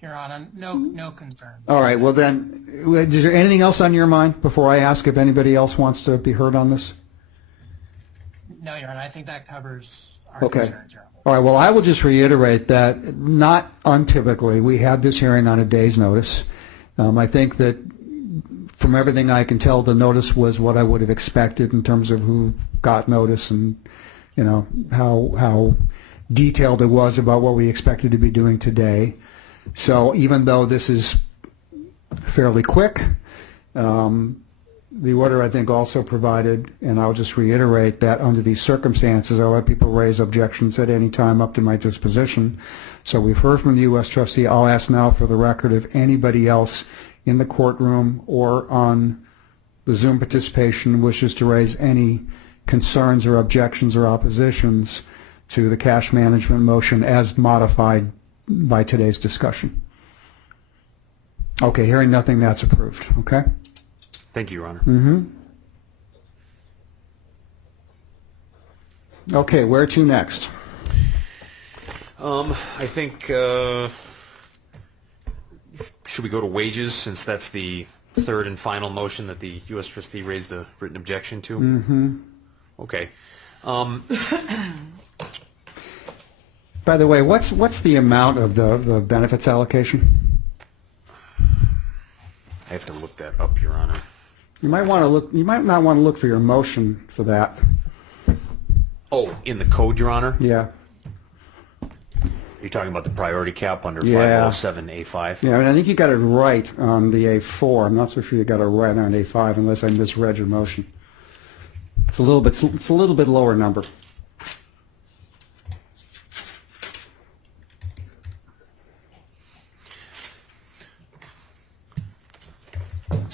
Your Honor, no concerns. All right, well then, is there anything else on your mind before I ask if anybody else wants to be heard on this? No, Your Honor, I think that covers our Okay. concerns, Your Honor. All right, well, I will just reiterate that not untypically, we had this hearing on a day's notice. I think that from everything I can tell, the notice was what I would have expected in terms of who got notice and, how detailed it was about what we expected to be doing today. So even though this is fairly quick, the order, I think, also provided, and I'll just reiterate that under these circumstances, I'll let people raise objections at any time up to my disposition. So we've heard from the U.S. trustee. I'll ask now for the record if anybody else in the courtroom or on the Zoom participation wishes to raise any concerns or objections or oppositions to the cash management motion as modified by today's discussion. Okay, hearing nothing, that's approved. Okay? Thank you, Your Honor. Mm-hmm. Okay, where to next? I think, should we go to wages, since that's the third and final motion that the U.S. trustee raised the written objection to? Mm-hmm. Okay. By the way, what's the amount of the benefits allocation? I have to look that up, Your Honor. You might want to look. You might not want to look for your motion for that. Oh, in the code, Your Honor? Yeah. You're talking about the priority cap under Yeah. 507A5? Yeah, I mean, I think you got it right on the A4. I'm not so sure you got it right on A5 unless I misread your motion. It's a little bit lower number.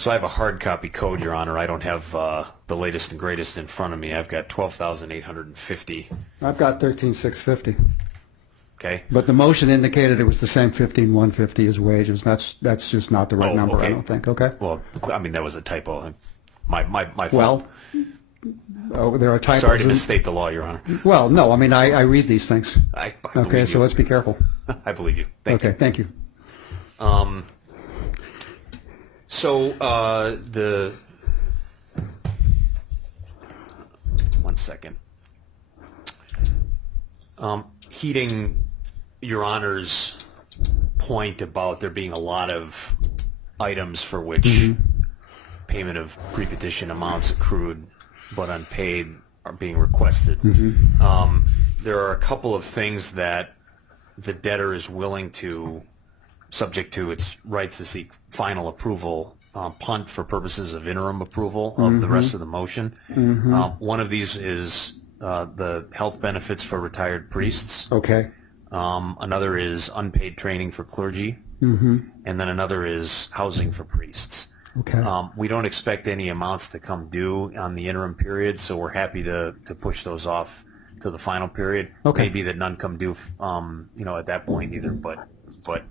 So I have a hard copy code, Your Honor. I don't have the latest and greatest in front of me. I've got 12,850. I've got 13,650. Okay. But the motion indicated it was the same 15,150 as wages. That's just not the right number, okay. I don't think. Okay. Well, I mean, that was a typo. My fault. Well, there are typos. Sorry to misstate the law, Your Honor. Well, no, I mean, I read these things. I Okay, believe so you. let's be careful. I believe you. Thank Okay, thank you. you. So the 1 second. Heeding Your Honor's point about there being a lot of items for which payment of pre-petition amounts accrued but unpaid are being requested. There are a couple of things that the debtor is willing to, subject to its rights to seek final approval, punt for purposes of interim approval of the rest of the motion. One of these is the health benefits for retired priests. Okay. Another is unpaid training for clergy. And then another is housing for priests. Okay. We don't expect any amounts to come due on the interim period, so we're happy to push those off to the final period. Okay. Maybe that none come due, at that point either, but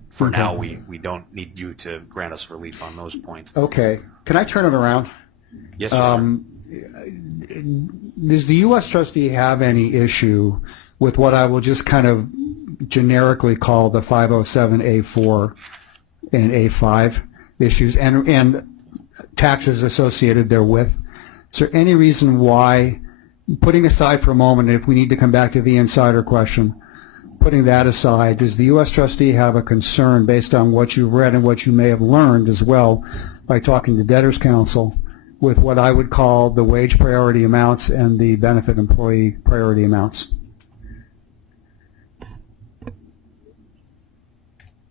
for now, we don't need you to grant us relief on those points. Okay. Can I turn it around? Yes, Your Honor. Does the U.S. trustee have any issue with what I will just kind of generically call the 507A4 and A5 issues and taxes associated therewith? Is there any reason why, putting aside for a moment, if we need to come back to the insider question, putting that aside, does the U.S. trustee have a concern based on what you've read and what you may have learned as well by talking to debtors counsel with what I would call the wage priority amounts and the benefit employee priority amounts?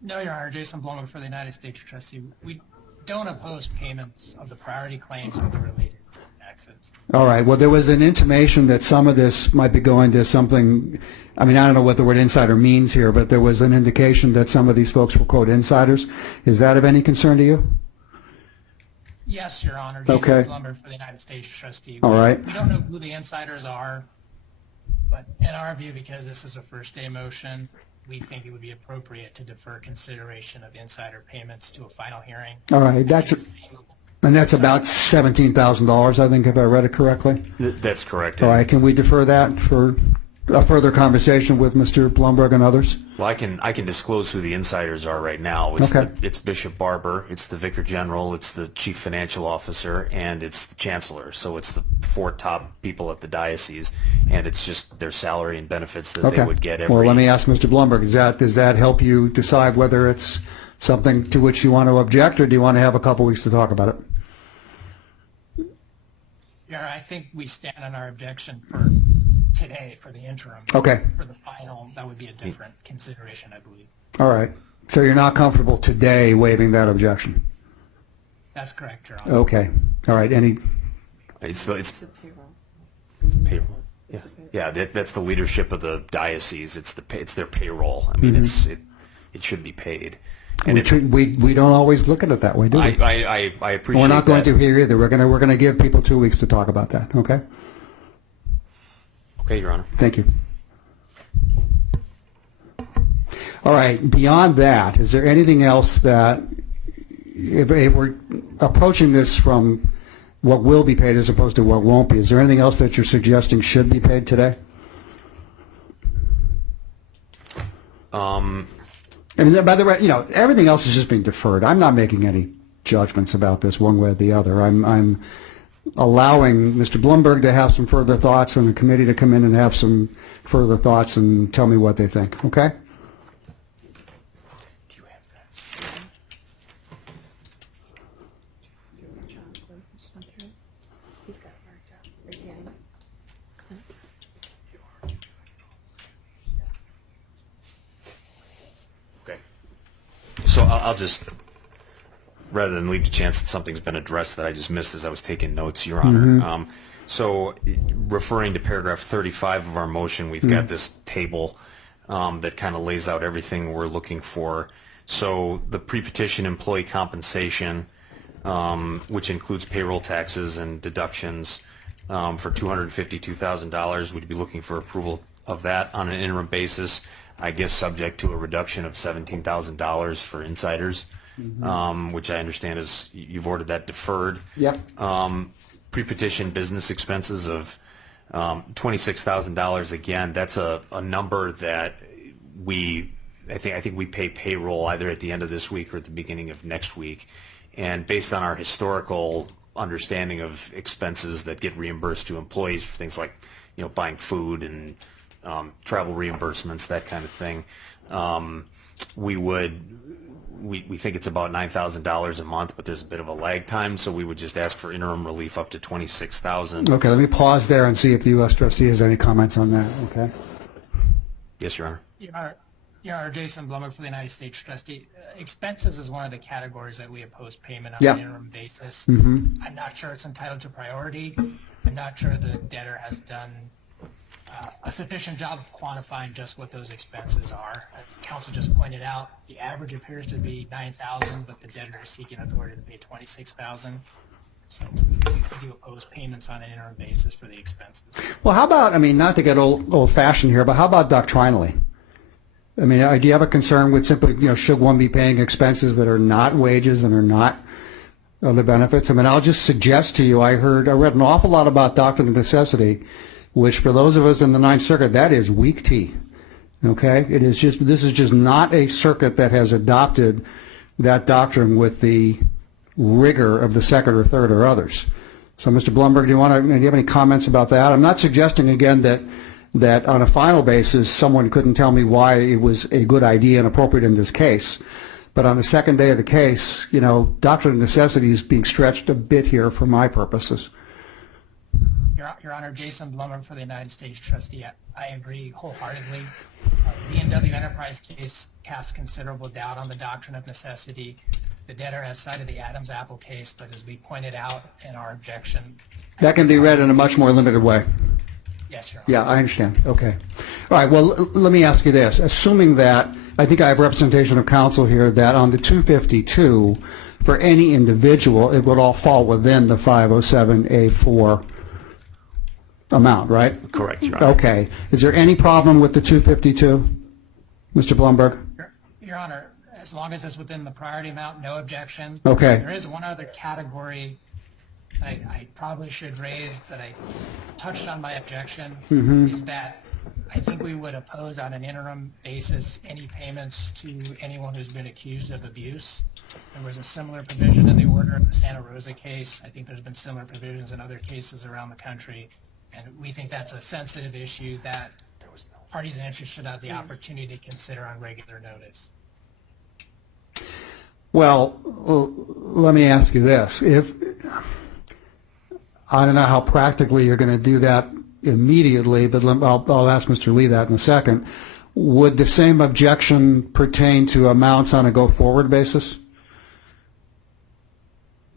No, Your Honor. Jason Blumberg for the United States Trustee. We don't oppose payments of the priority claims or the related taxes. All right. Well, there was an intimation that some of this might be going to something, I mean, I don't know what the word insider means here, but there was an indication that some of these folks were, quote, insiders. Is that of any concern to you? Yes, Your Honor. Okay. Jason Blumberg for the United States Trustee. All right. We don't know who the insiders are, but in our view, because this is a first day motion, we think it would be appropriate to defer consideration of insider payments to a final hearing. All right. That's about $17,000, I think, if I read it correctly. That's correct. All right. Can we defer that for a further conversation with Mr. Blumberg and others? Well, I can disclose who the insiders are right now. It's Bishop Barber, it's the Vicar General, it's the Chief Financial Officer, and it's the Chancellor. So it's the four top people at the diocese, and it's just their salary and benefits that they would get every. Well, let me ask Mr. Blumberg, does that help you decide whether it's something to which you want to object, or do you want to have a couple weeks to talk about it? Yeah, I think we stand on our objection for today for the interim. Okay. For the final, that would be a different consideration, I believe. All right. So you're not comfortable today waiving that objection? That's correct, Your Honor. Okay. All right. It's the payroll. Yeah. That's the leadership of the diocese. It's their payroll. I mean, it should be paid. And we don't always look at it that way, do we? I appreciate. We're not going that. to here either. We're going to give people 2 weeks to talk about that. Okay. Okay, Your Honor. Thank you. All right. Beyond that, is there anything else that, if we're approaching this from what will be paid as opposed to what won't be, is there anything else that you're suggesting should be paid today? I mean, by the way, everything else is just being deferred. I'm not making any judgments about this one way or the other. I'm allowing Mr. Blumberg to have some further thoughts and the committee to come in and have some further thoughts and tell me what they think. Okay? Do you have that? He's got it marked up. Right here. Okay. So I'll just, rather than leave the chance that something's been addressed that I just missed as I was taking notes, Your Honor. So referring to paragraph 35 of our motion, we've got this table that kind of lays out everything we're looking for. So the pre-petition employee compensation, which includes payroll taxes and deductions for $252,000. We'd be looking for approval of that on an interim basis, I guess subject to a reduction of $17,000 for insiders, which I understand is you've ordered that deferred. Yep. Pre-petition business expenses of $26,000. Again, that's a number that I think we pay payroll either at the end of this week or at the beginning of next week, and based on our historical understanding of expenses that get reimbursed to employees for things like buying food and travel reimbursements, that kind of thing, we think it's about $9,000 a month, but there's a bit of a lag time, so we would just ask for interim relief up to $26,000. Okay, let me pause there and see if the U.S. trustee has any comments on that. Okay. Yes, Your Honor. Your Honor, Jason Blumberg for the United States Trustee. Expenses is one of the categories that we oppose payment on an interim basis. I'm not sure it's entitled to priority. I'm not sure the debtor has done a sufficient job of quantifying just what those expenses are. As counsel just pointed out, the average appears to be $9,000, but the debtor is seeking authority to pay $26,000. So we do oppose payments on an interim basis for the expenses. Well, how about, not to get old-fashioned here, but how about doctrinally? Do you have a concern with simply, should one be paying expenses that are not wages and are not other benefits? I'll just suggest to you, I read an awful lot about doctrine of necessity, which for those of us in the Ninth Circuit, that is weak tea. Okay? This is just not a circuit that has adopted that doctrine with the rigor of the Second or Third or others. So, Mr. Blumberg, do you have any comments about that? I'm not suggesting again that on a final basis someone couldn't tell me why it was a good idea and appropriate in this case. But on the second day of the case, doctrine of necessity is being stretched a bit here for my purposes. Your Honor, Jason Blumberg for the United States Trustee. I agree wholeheartedly. The B&W Enterprise case casts considerable doubt on the doctrine of necessity. The debtor has cited the Adams-Apple case, but as we pointed out in our objection... That can be read in a much more limited way. Yes, Your Honor. Yeah, I understand. Okay. All right, well, let me ask you this. Assuming that, I think I have representation of counsel here, that on the 252, for any individual, it would all fall within the 507A4 amount, right? Correct, Your Honor. Okay. Is there any problem with the 252, Mr. Blumberg? Your Honor, as long as it's within the priority amount, no objection. Okay. There is one other category I probably should raise that I touched on my objection, is that I think we would oppose on an interim basis any payments to anyone who's been accused of abuse. There was a similar provision in the order of the Santa Rosa case. I think there's been similar provisions in other cases around the country, and we think that's a sensitive issue that parties in interest should have the opportunity to consider on regular notice. Well, let me ask you this. I don't know how practically you're going to do that immediately, but I'll ask Mr. Lee that in a second. Would the same objection pertain to amounts on a go-forward basis?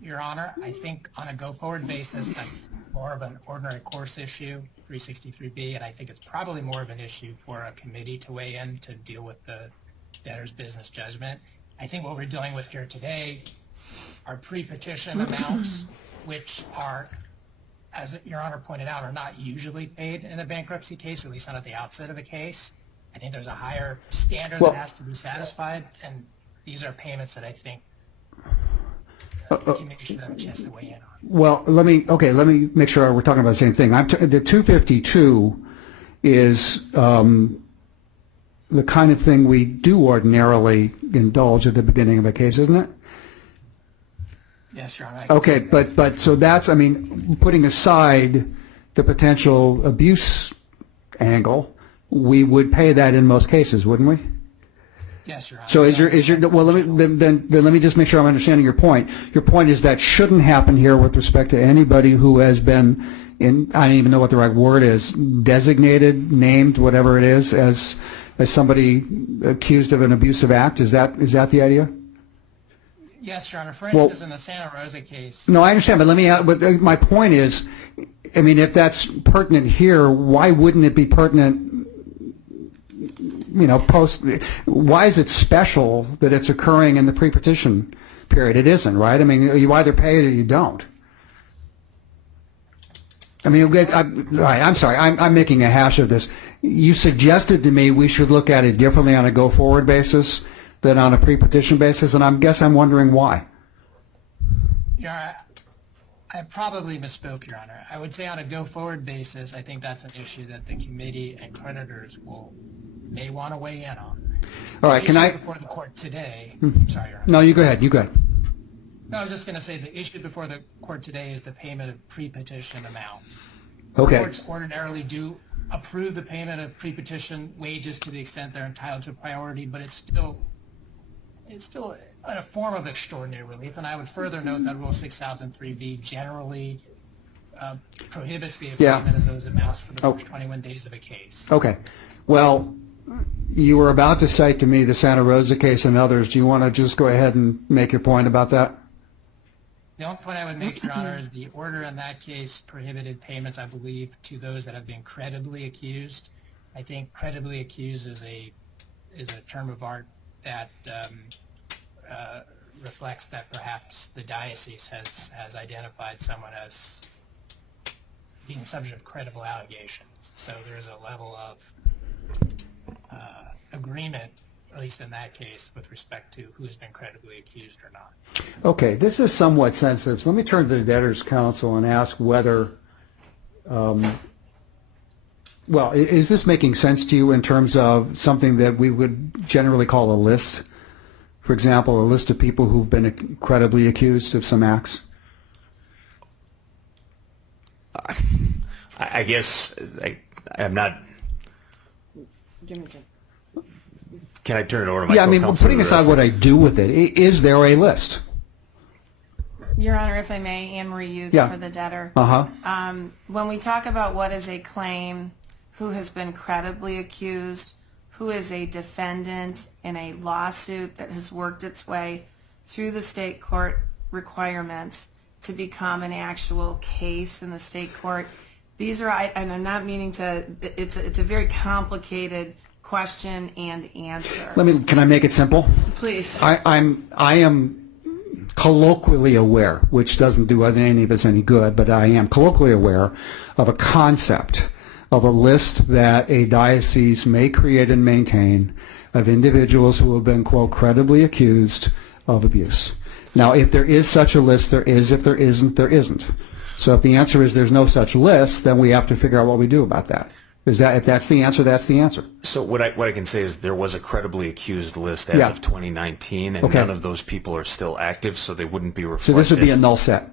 Your Honor, I think on a go-forward basis, that's more of an ordinary course issue, 363B, and I think it's probably more of an issue for a committee to weigh in to deal with the debtor's business judgment. I think what we're dealing with here today are pre-petition amounts, which are, as Your Honor pointed out, are not usually paid in a bankruptcy case, at least not at the outset of a case. I think there's a higher standard that has to be satisfied, and these are payments that I think the committee should have a chance to weigh in on. Well, let me make sure we're talking about the same thing. The 252 is the kind of thing we do ordinarily indulge at the beginning of a case, isn't it? Yes, Your Honor. Okay, but so that's, putting aside the potential abuse angle, we would pay that in most cases, wouldn't we? Yes, Your Honor. So let me just make sure I'm understanding your point. Your point is that shouldn't happen here with respect to anybody who has been I don't even know what the right word is, designated, named, whatever it is, as somebody accused of an abusive act. Is that the idea? Yes, Your Honor. For instance, in the Santa Rosa case. No, I understand, but my point is, if that's pertinent here, why wouldn't it be pertinent why is it special that it's occurring in the pre-petition period? It isn't, right? I mean, you either pay it or you don't. I mean, I'm sorry, I'm making a hash of this. You suggested to me we should look at it differently on a go-forward basis than on a pre-petition basis, and I guess I'm wondering why. Yeah, I probably misspoke, Your Honor. I would say on a go-forward basis, I think that's an issue that the committee and creditors may want to weigh in on. All right, can I? Before the court today, I'm sorry, Your Honor. No, you go ahead. You go ahead. No, I was just going to say the issue before the court today is the payment of pre-petition amounts. Okay. Courts ordinarily do approve the payment of pre-petition wages to the extent they're entitled to priority, but it's still a form of extraordinary relief. And I would further note that Rule 6003B generally prohibits the payment of those amounts for the first 21 days of a case. Okay. Well, you were about to cite to me the Santa Rosa case and others. Do you want to just go ahead and make your point about that? The only point I would make, Your Honor, is the order in that case prohibited payments, I believe, to those that have been credibly accused. I think credibly accused is a term of art that reflects that perhaps the diocese has identified someone as being subject of credible allegations. So there's a level of agreement, at least in that case, with respect to who's been credibly accused or not. Okay, this is somewhat sensitive. So let me turn to the debtors' counsel and ask whether, well, is this making sense to you in terms of something that we would generally call a list? For example, a list of people who've been credibly accused of some acts? I guess I'm not. Can I turn it over to my Yeah, I mean, co-counsel putting to aside address what it? I do with it, is there a list? Your Honor, if I may, Anne Marie Utes Yeah. for the debtor. Uh-huh. When we talk about what is a claim, who has been credibly accused, who is a defendant in a lawsuit that has worked its way through the state court requirements to become an actual case in the state court, these are, and I'm not meaning to, it's a very complicated question and answer. Can I make it simple? Please. I am colloquially aware, which doesn't do any of us any good, but I am colloquially aware of a concept of a list that a diocese may create and maintain of individuals who have been, quote, credibly accused of abuse. Now, if there is such a list, there is. If there isn't, there isn't. So if the answer is there's no such list, then we have to figure out what we do about that. If that's the answer, that's the answer. So what I can say is there was a credibly accused list as of 2019, and none of those people are still active, so they wouldn't be reflected. So this would be a null set.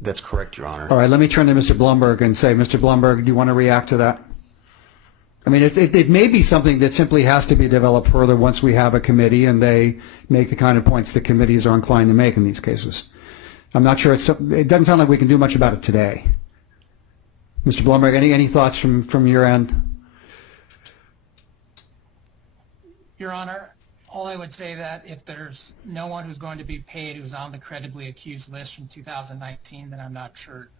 That's correct, Your Honor. All right, let me turn to Mr. Blumberg and say, Mr. Blumberg, do you want to react to that? I mean, it may be something that simply has to be developed further once we have a committee and they make the kind of points that committees are inclined to make in these cases. I'm not sure it doesn't sound like we can do much about it today. Mr. Blumberg, any thoughts from your end? Your Honor, all I would say that if there's no one who's going to be paid who's on the credibly accused list from 2019, then I'm not sure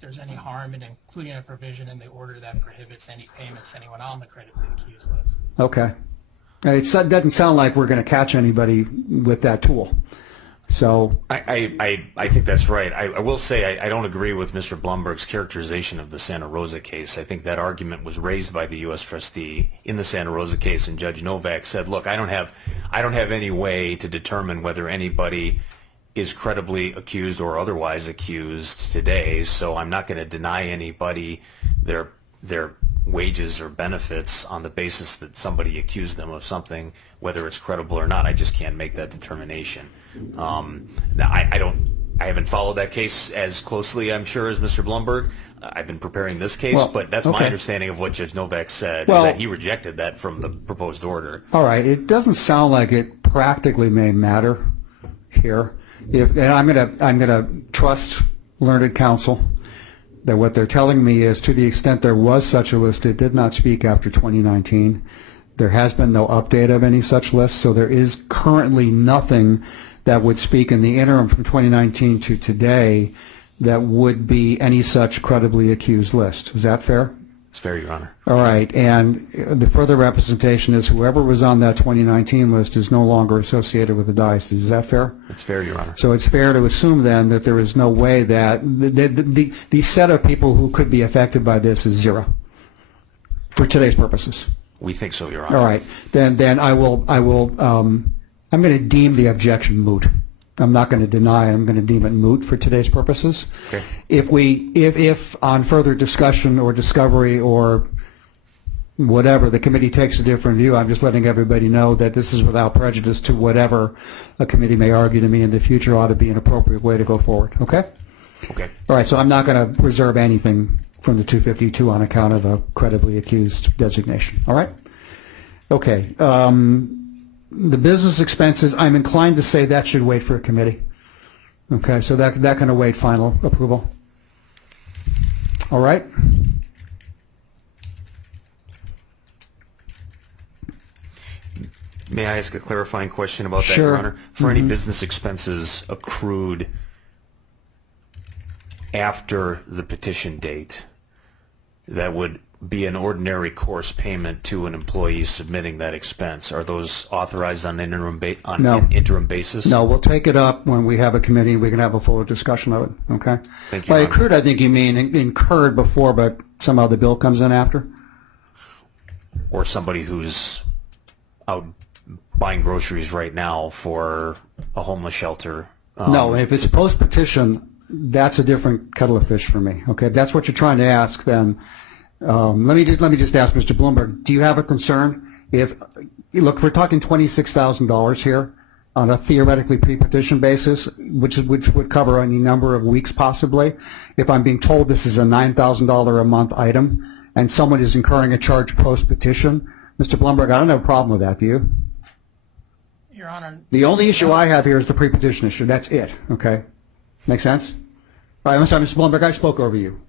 there's any harm in including a provision in the order that prohibits any payments to anyone on the credibly accused list. Okay. It doesn't sound like we're going to catch anybody with that tool. So I think that's right. I will say I don't agree with Mr. Blumberg's characterization of the Santa Rosa case. I think that argument was raised by the U.S. trustee in the Santa Rosa case, and Judge Novak said, "Look, I don't have any way to determine whether anybody is credibly accused or otherwise accused today, so I'm not going to deny anybody their wages or benefits on the basis that somebody accused them of something, whether it's credible or not. I just can't make that determination." Now, I haven't followed that case as closely, I'm sure, as Mr. Blumberg. I've been preparing this case, but that's my understanding of what Judge Novak said, is that he rejected that from the proposed order. All right. It doesn't sound like it practically may matter here. And I'm gonna trust learned counsel that what they're telling me is, to the extent there was such a list, it did not speak after 2019. There has been no update of any such list, so there is currently nothing that would speak in the interim from 2019 to today that would be any such credibly accused list. Is that fair? It's fair, Your Honor. All right, and the further representation is whoever was on that 2019 list is no longer associated with the diocese. Is that fair? It's fair, Your Honor. So it's fair to assume then that there is no way that the set of people who could be affected by this is zero for today's purposes. We think so, Your Honor. All right, then I'm going to deem the objection moot. I'm not going to deny it. I'm going to deem it moot for today's purposes. Okay. If on further discussion or discovery or whatever, the committee takes a different view, I'm just letting everybody know that this is without prejudice to whatever a committee may argue to me in the future ought to be an appropriate way to go forward. Okay? Okay. All right, so I'm not going to reserve anything from the 252 on account of a credibly accused designation. All right? Okay. The business expenses, I'm inclined to say that should wait for a committee. Okay, so that can await final approval. All right? May I ask a clarifying question about that, Sure. Your Honor? For any business expenses accrued after the petition date, that would be an ordinary course payment to an employee submitting that expense. Are those authorized on an interim basis? No, we'll take it up when we have a committee. We can have a fuller discussion of it. Okay? Thank you, By Your Honor. accrued, I think you mean incurred before, but somehow the bill comes in after? Or somebody who's out buying groceries right now for a homeless shelter. No, if it's post-petition, that's a different kettle of fish for me. Okay, if that's what you're trying to ask, then let me just ask Mr. Bloomberg, do you have a concern if, look, we're talking $26,000 here on a theoretically pre-petition basis, which would cover any number of weeks possibly. If I'm being told this is a $9,000 a month item and someone is incurring a charge post-petition, Mr. Bloomberg, I don't have a problem with that, do you? Your Honor, The only issue I have here is the pre-petition issue. That's it, okay? Make sense? All right, I'm sorry, Mr. Bloomberg, I spoke over you.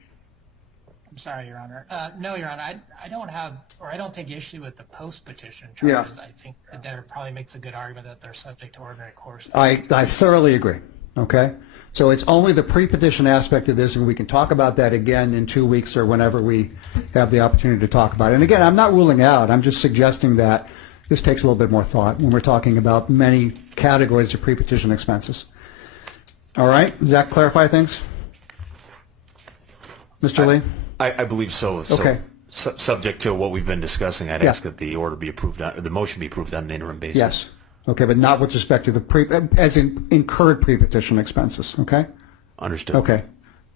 I'm sorry, Your Honor. No, Your Honor, I don't take issue with the post-petition Yeah. charges. I think the debtor probably makes a good argument that they're subject to ordinary course. I thoroughly agree, okay? So it's only the pre-petition aspect of this, and we can talk about that again in 2 weeks or whenever we have the opportunity to talk about it. And again, I'm not ruling out. I'm just suggesting that this takes a little bit more thought when we're talking about many categories of pre-petition expenses. All right? Does that clarify things? Mr. Lee? I believe so. Okay. Subject to what we've been discussing, I'd Yeah. ask that the order be approved, or the motion be approved on an interim basis. Yes. Okay, but not with respect to the as in incurred pre-petition expenses, okay? Understood. Okay,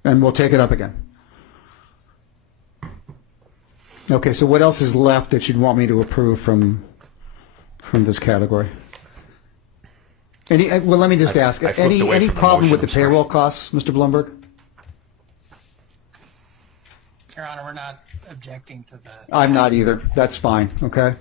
and we'll take it up again. Okay, so what else is left that you'd want me to approve from this category? Well, let me just ask, I flipped away any from the problem motion, with the I'm sorry. payroll costs, Mr. Blumberg? Your Honor, we're not objecting to the... I'm not either. That's fine, okay?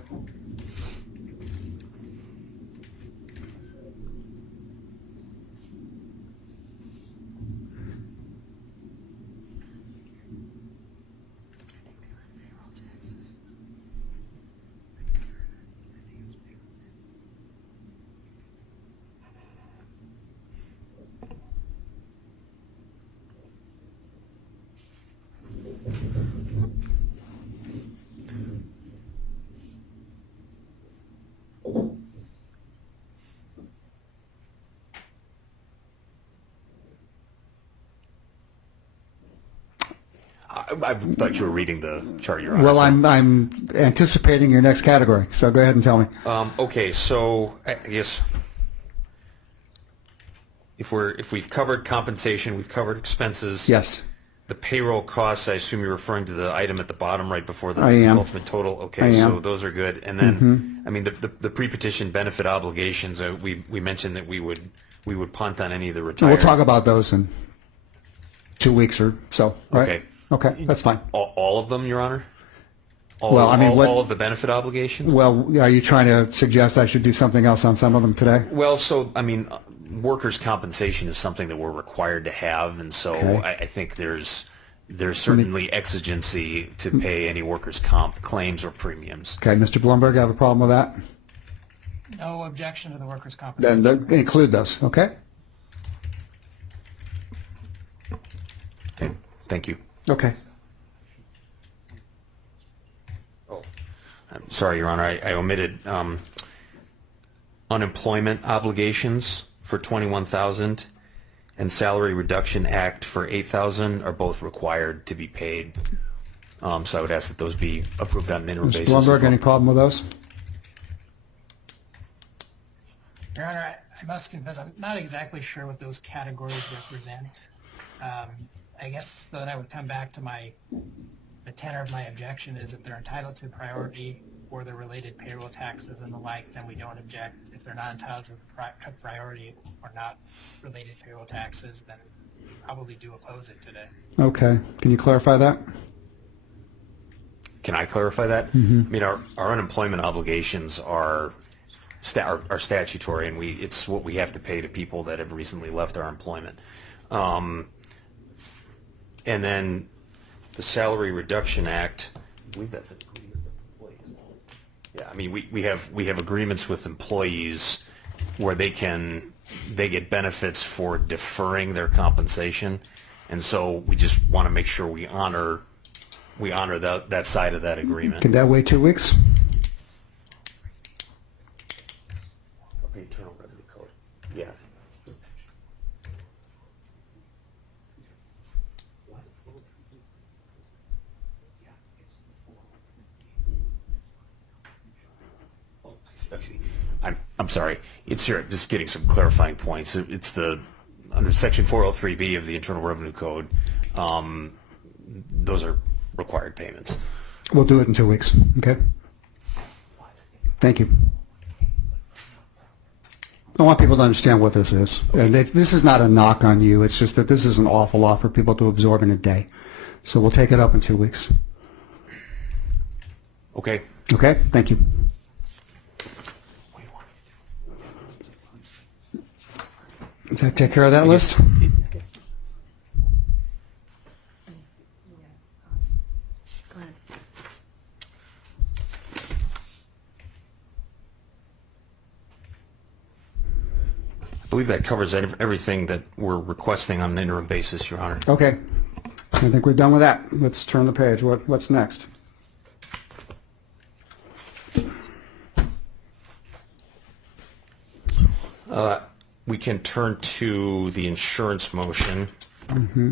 I thought you were reading the chart, Your Honor. Well, I'm anticipating your next category, so go ahead and tell me. Okay, so I guess if we've covered compensation, we've covered expenses. Yes. The payroll costs, I assume you're referring to the item at the bottom right before the I am. ultimate total. Okay, I am. so those are good. And then, I mean, the pre-petition benefit obligations, we mentioned that we would punt on any of the retired. We'll talk about those in 2 weeks or so, right? Okay. Okay, that's fine. All of them, Your Honor? All, Well, I mean, all of the benefit obligations? Well, are you trying to suggest I should do something else on some of them today? Well, so, I mean, workers' compensation is something that we're required to have, and so Okay. I think there's certainly exigency to pay any workers' comp claims or premiums. Okay, Mr. Blumberg, have a problem with that? No objection to the workers' Then compensation. include those, okay? Okay, thank you. Okay. I'm sorry, Your Honor, I omitted unemployment obligations for $21,000 and Salary Reduction Act for $8,000 are both required to be paid. So I would ask that those be approved on an interim Mr. basis. Blumberg, any problem with those? Your Honor, I must confess I'm not exactly sure what those categories represent. I guess that I would come back to the tenor of my objection is if they're entitled to priority or the related payroll taxes and the like, then we don't object. If they're not entitled to priority or not related payroll taxes, then probably do oppose it today. Okay. Can you clarify that? Can I clarify that? I mean, our unemployment obligations are statutory, and it's what we have to pay to people that have recently left our employment. And then the Salary Reduction Act, I believe that's an agreement with employees. Yeah, I mean, we have agreements with employees where they get benefits for deferring their compensation, and so we just want to make sure we honor that side of that agreement. Can that wait 2 weeks? The Internal Revenue Code. Yeah. I'm sorry. It's here. Just getting some clarifying points. It's under Section 403B of the Internal Revenue Code. Those are required payments. We'll do it in 2 weeks. Okay. Thank you. I want people to understand what this is. And this is not a knock on you. It's just that this is an awful lot for people to absorb in a day. So we'll take it up in 2 weeks. Okay. Okay? Thank you. Does that take care of that list? I believe that covers everything that we're requesting on an interim basis, Your Honor. Okay. I think we're done with that. Let's turn the page. What's next? We can turn to the insurance motion. Mm-hmm.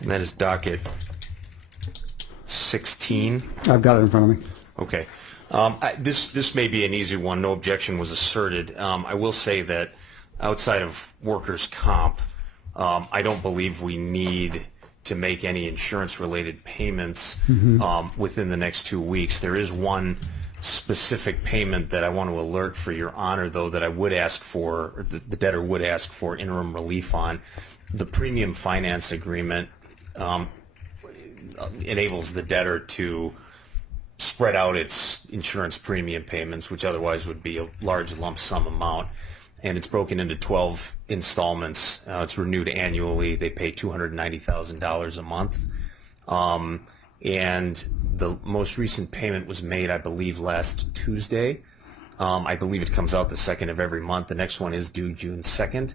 And that is docket 16. I've got it in front of me. Okay. This may be an easy one. No objection was asserted. I will say that outside of workers' comp, I don't believe we need to make any insurance-related payments within the next 2 weeks. There is one specific payment that I want to alert for Your Honor, though, that I would ask for, or the debtor would ask for interim relief on. The premium finance agreement enables the debtor to spread out its insurance premium payments, which otherwise would be a large lump sum amount. And it's broken into 12 installments. It's renewed annually. They pay $290,000 a month. And the most recent payment was made, I believe, last Tuesday. I believe it comes out the 2nd of every month. The next one is due June 2nd.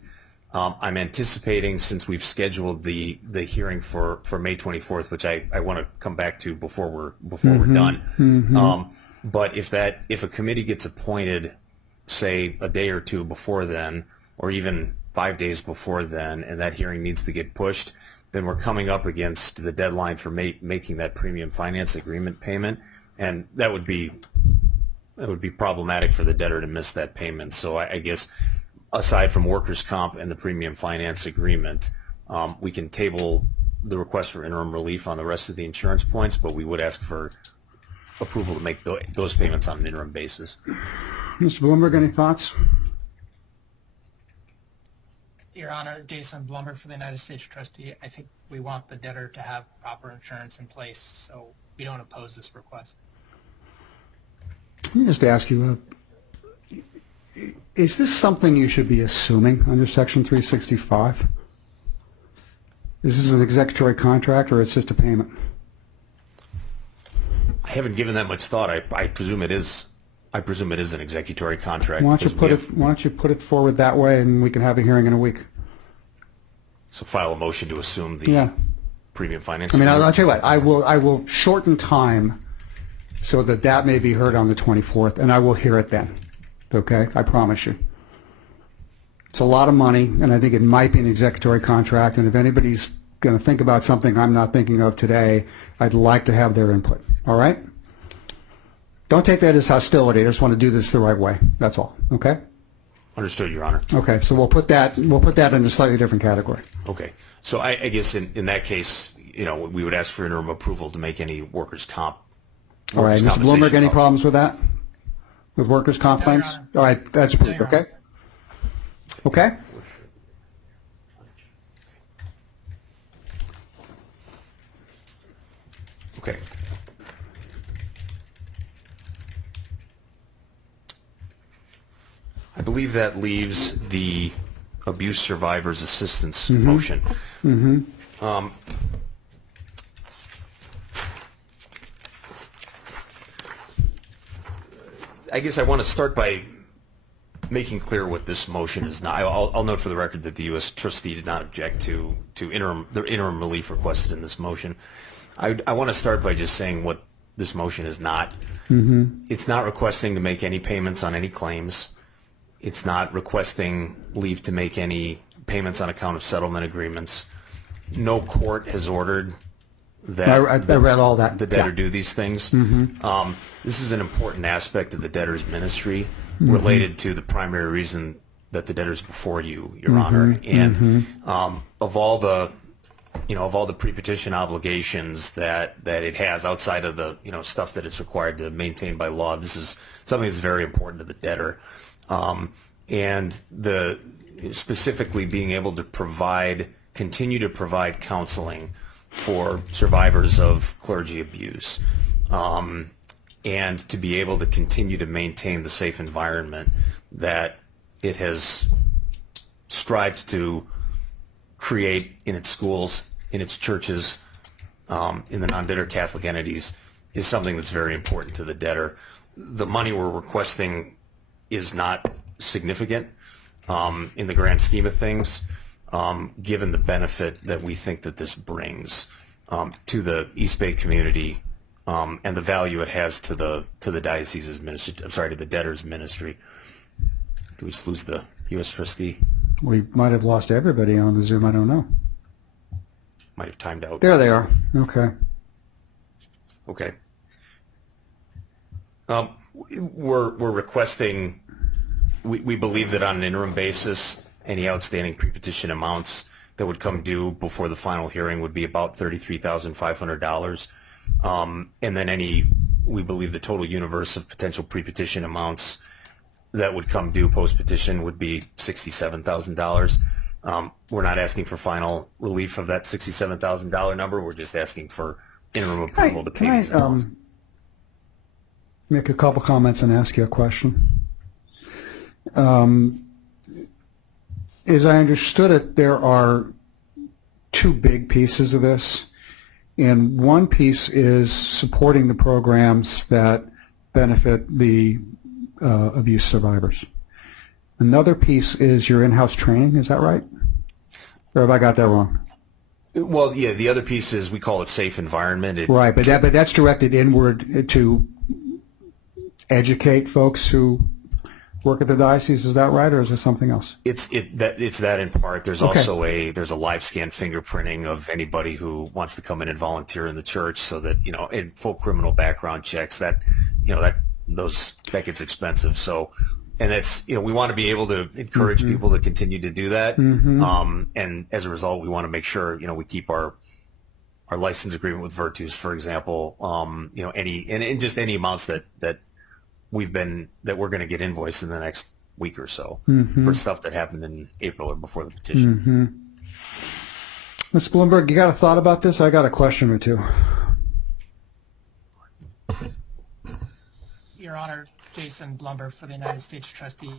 I'm anticipating, since we've scheduled the hearing for May 24th, which I want to come back to before we're done. But if a committee gets appointed, say a day or two before then, or even 5 days before then, and that hearing needs to get pushed, then we're coming up against the deadline for making that premium finance agreement payment, and that would be problematic for the debtor to miss that payment. So I guess, aside from workers' comp and the premium finance agreement, we can table the request for interim relief on the rest of the insurance points, but we would ask for approval to make those payments on an interim basis. Mr. Bloomberg, any thoughts? Your Honor, Jason Blumber for the United States Trustee. I think we want the debtor to have proper insurance in place, so we don't oppose this request. Let me just ask you, is this something you should be assuming under Section 365? Is this an executory contract, or it's just a payment? I haven't given that much thought. I presume it is. I presume it is an executory contract. Why don't you put it forward that way, and we can have a hearing in a week? So file a motion to assume the Yeah. premium finance. I mean, I'll tell you what, I will shorten time so that that may be heard on the 24th, and I will hear it then. Okay? I promise you. It's a lot of money, and I think it might be an executory contract, and if anybody's going to think about something I'm not thinking of today, I'd like to have their input. All right? Don't take that as hostility. I just want to do this the right way. That's all. Okay? Understood, Your Honor. Okay, so we'll put that in a slightly different category. Okay. So I guess in that case, we would ask for interim approval to make any workers' comp. All right, Mr. Bloomberg, any problems with that? With workers' comp No, Your claims? Honor. All right, that's No, approved, Your okay? Honor. Okay? Okay. I believe that leaves the abuse survivors assistance motion. I guess I want to start by making clear what this motion is not. I'll note for the record that the U.S. trustee did not object to the interim relief requested in this motion. I want to start by just saying what this motion is not. It's not requesting to make any payments on any claims. It's not requesting leave to make any payments on account of settlement agreements. No court has ordered that I read all that. the debtor do these things. This is an important aspect of the debtor's ministry related to the primary reason that the debtor's before you, Your Honor. And of all the pre-petition obligations that it has outside of the stuff that it's required to maintain by law, this is something that's very important to the debtor. And specifically being able to continue to provide counseling for survivors of clergy abuse, and to be able to continue to maintain the safe environment that it has strived to create in its schools, in its churches, in the non-debtor Catholic entities, is something that's very important to the debtor. The money we're requesting is not significant in the grand scheme of things, given the benefit that we think that this brings to the East Bay community, and the value it has to the diocese's ministry. I'm sorry, to the debtor's ministry. Do we just lose the U.S. trustee? We might have lost everybody on the Zoom. I don't know. Might have timed out. There they are. Okay. Okay. We're requesting. We believe that on an interim basis, any outstanding pre-petition amounts that would come due before the final hearing would be about $33,500. And then we believe the total universe of potential pre-petition amounts that would come due post-petition would be $67,000. We're not asking for final relief of that $67,000 number. We're just asking for interim approval to pay these amounts. Make a couple comments and ask you a question. As I understood it, there are two big pieces of this. And one piece is supporting the programs that benefit the abuse survivors. Another piece is your in-house training. Is that right? Or have I got that wrong? Well, yeah, the other piece is we call it safe environment. Right, but that's directed inward to educate folks who work at the diocese. Is that right, or is it something else? It's that in part. There's also a live scan fingerprinting of anybody who wants to come in and volunteer in the church, so that in full criminal background checks that gets expensive. So, and that's we want to be able to encourage people to continue to do that. And as a result, we want to make sure we keep our license agreement with Virtus, for example. And just any amounts that we're going to get invoiced in the next week or so for stuff that happened in April or before the petition. Ms. Bloomberg, you got a thought about this? I got a question or two. Your Honor, Jason Blumber for the United States trustee.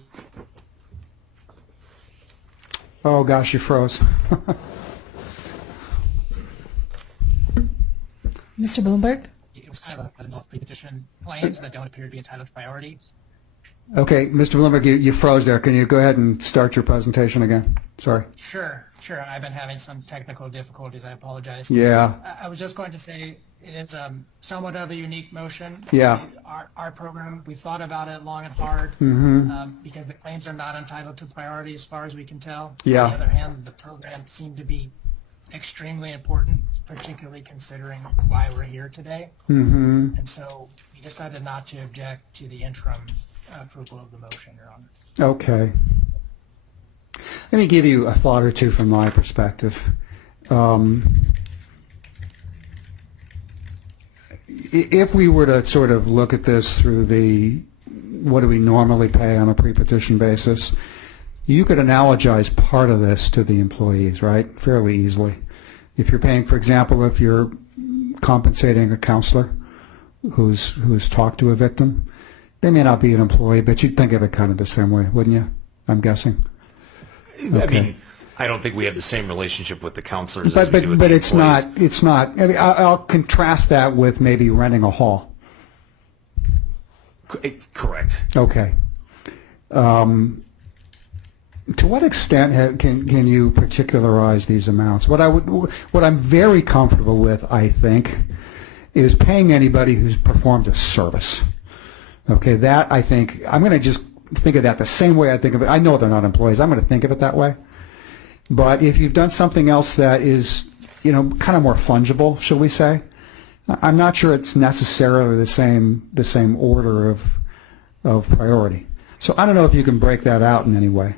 Oh gosh, you froze. Mr. Bloomberg? It was kind of a pre-petition claims that don't appear to be entitled to priority. Okay, Mr. Bloomberg, you froze there. Can you go ahead and start your presentation again? Sorry. Sure. I've been having some technical difficulties. I apologize. Yeah. I was just going to say it's somewhat of a unique motion. Yeah. Our program, we thought about it long and hard because the claims are not entitled to priority as far as we can tell. Yeah. On the other hand, the program seemed to be extremely important, particularly considering why we're here today. And so we decided not to object to the interim approval of the motion, Your Honor. Okay. Let me give you a thought or two from my perspective. If we were to sort of look at this through the what do we normally pay on a pre-petition basis, you could analogize part of this to the employees, right, fairly easily. If you're paying, for example, if you're compensating a counselor who's talked to a victim, they may not be an employee, but you'd think of it kind of the same way, wouldn't you? I'm guessing. I mean, I don't think we have the same relationship with the counselors But as we do with but the it's employees. not. I mean, I'll contrast that with maybe renting a hall. Correct. Okay. To what extent can you particularize these amounts? What I'm very comfortable with, I think, is paying anybody who's performed a service. Okay, that I think I'm going to just think of that the same way I think of it. I know they're not employees. I'm going to think of it that way. But if you've done something else that is, kind of more fungible, shall we say, I'm not sure it's necessarily the same order of priority. So I don't know if you can break that out in any way.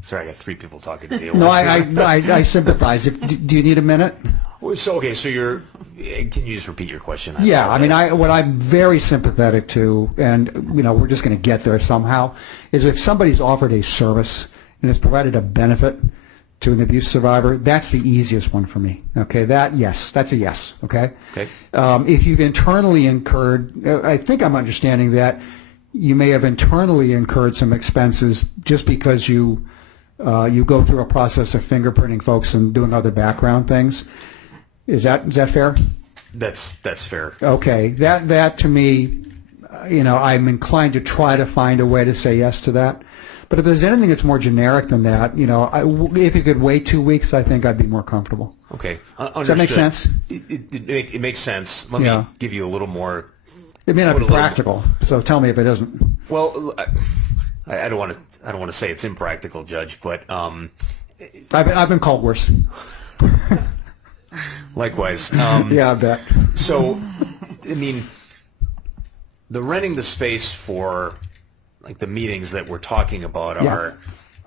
Sorry, I got three people talking to me. No, I sympathize. Do you need a minute? So can you just repeat your question? Yeah, I mean, what I'm very sympathetic to, and we're just going to get there somehow, is if somebody's offered a service and has provided a benefit to an abuse survivor, that's the easiest one for me. Okay, that's a yes. Okay. Okay. If you've internally incurred, I think I'm understanding that you may have internally incurred some expenses just because you go through a process of fingerprinting folks and doing other background things. Is that fair? That's fair. Okay, that to me, I'm inclined to try to find a way to say yes to that. But if there's anything that's more generic than that, if you could wait 2 weeks, I think I'd be more comfortable. Okay. Does that make sense? It makes sense. Let me give you a little more. It may not be practical, so tell me if it isn't. Well, I don't want to say it's impractical, Judge, but I've been called worse. Likewise. Yeah, I bet. So, I mean, the renting the space for like the meetings that we're talking about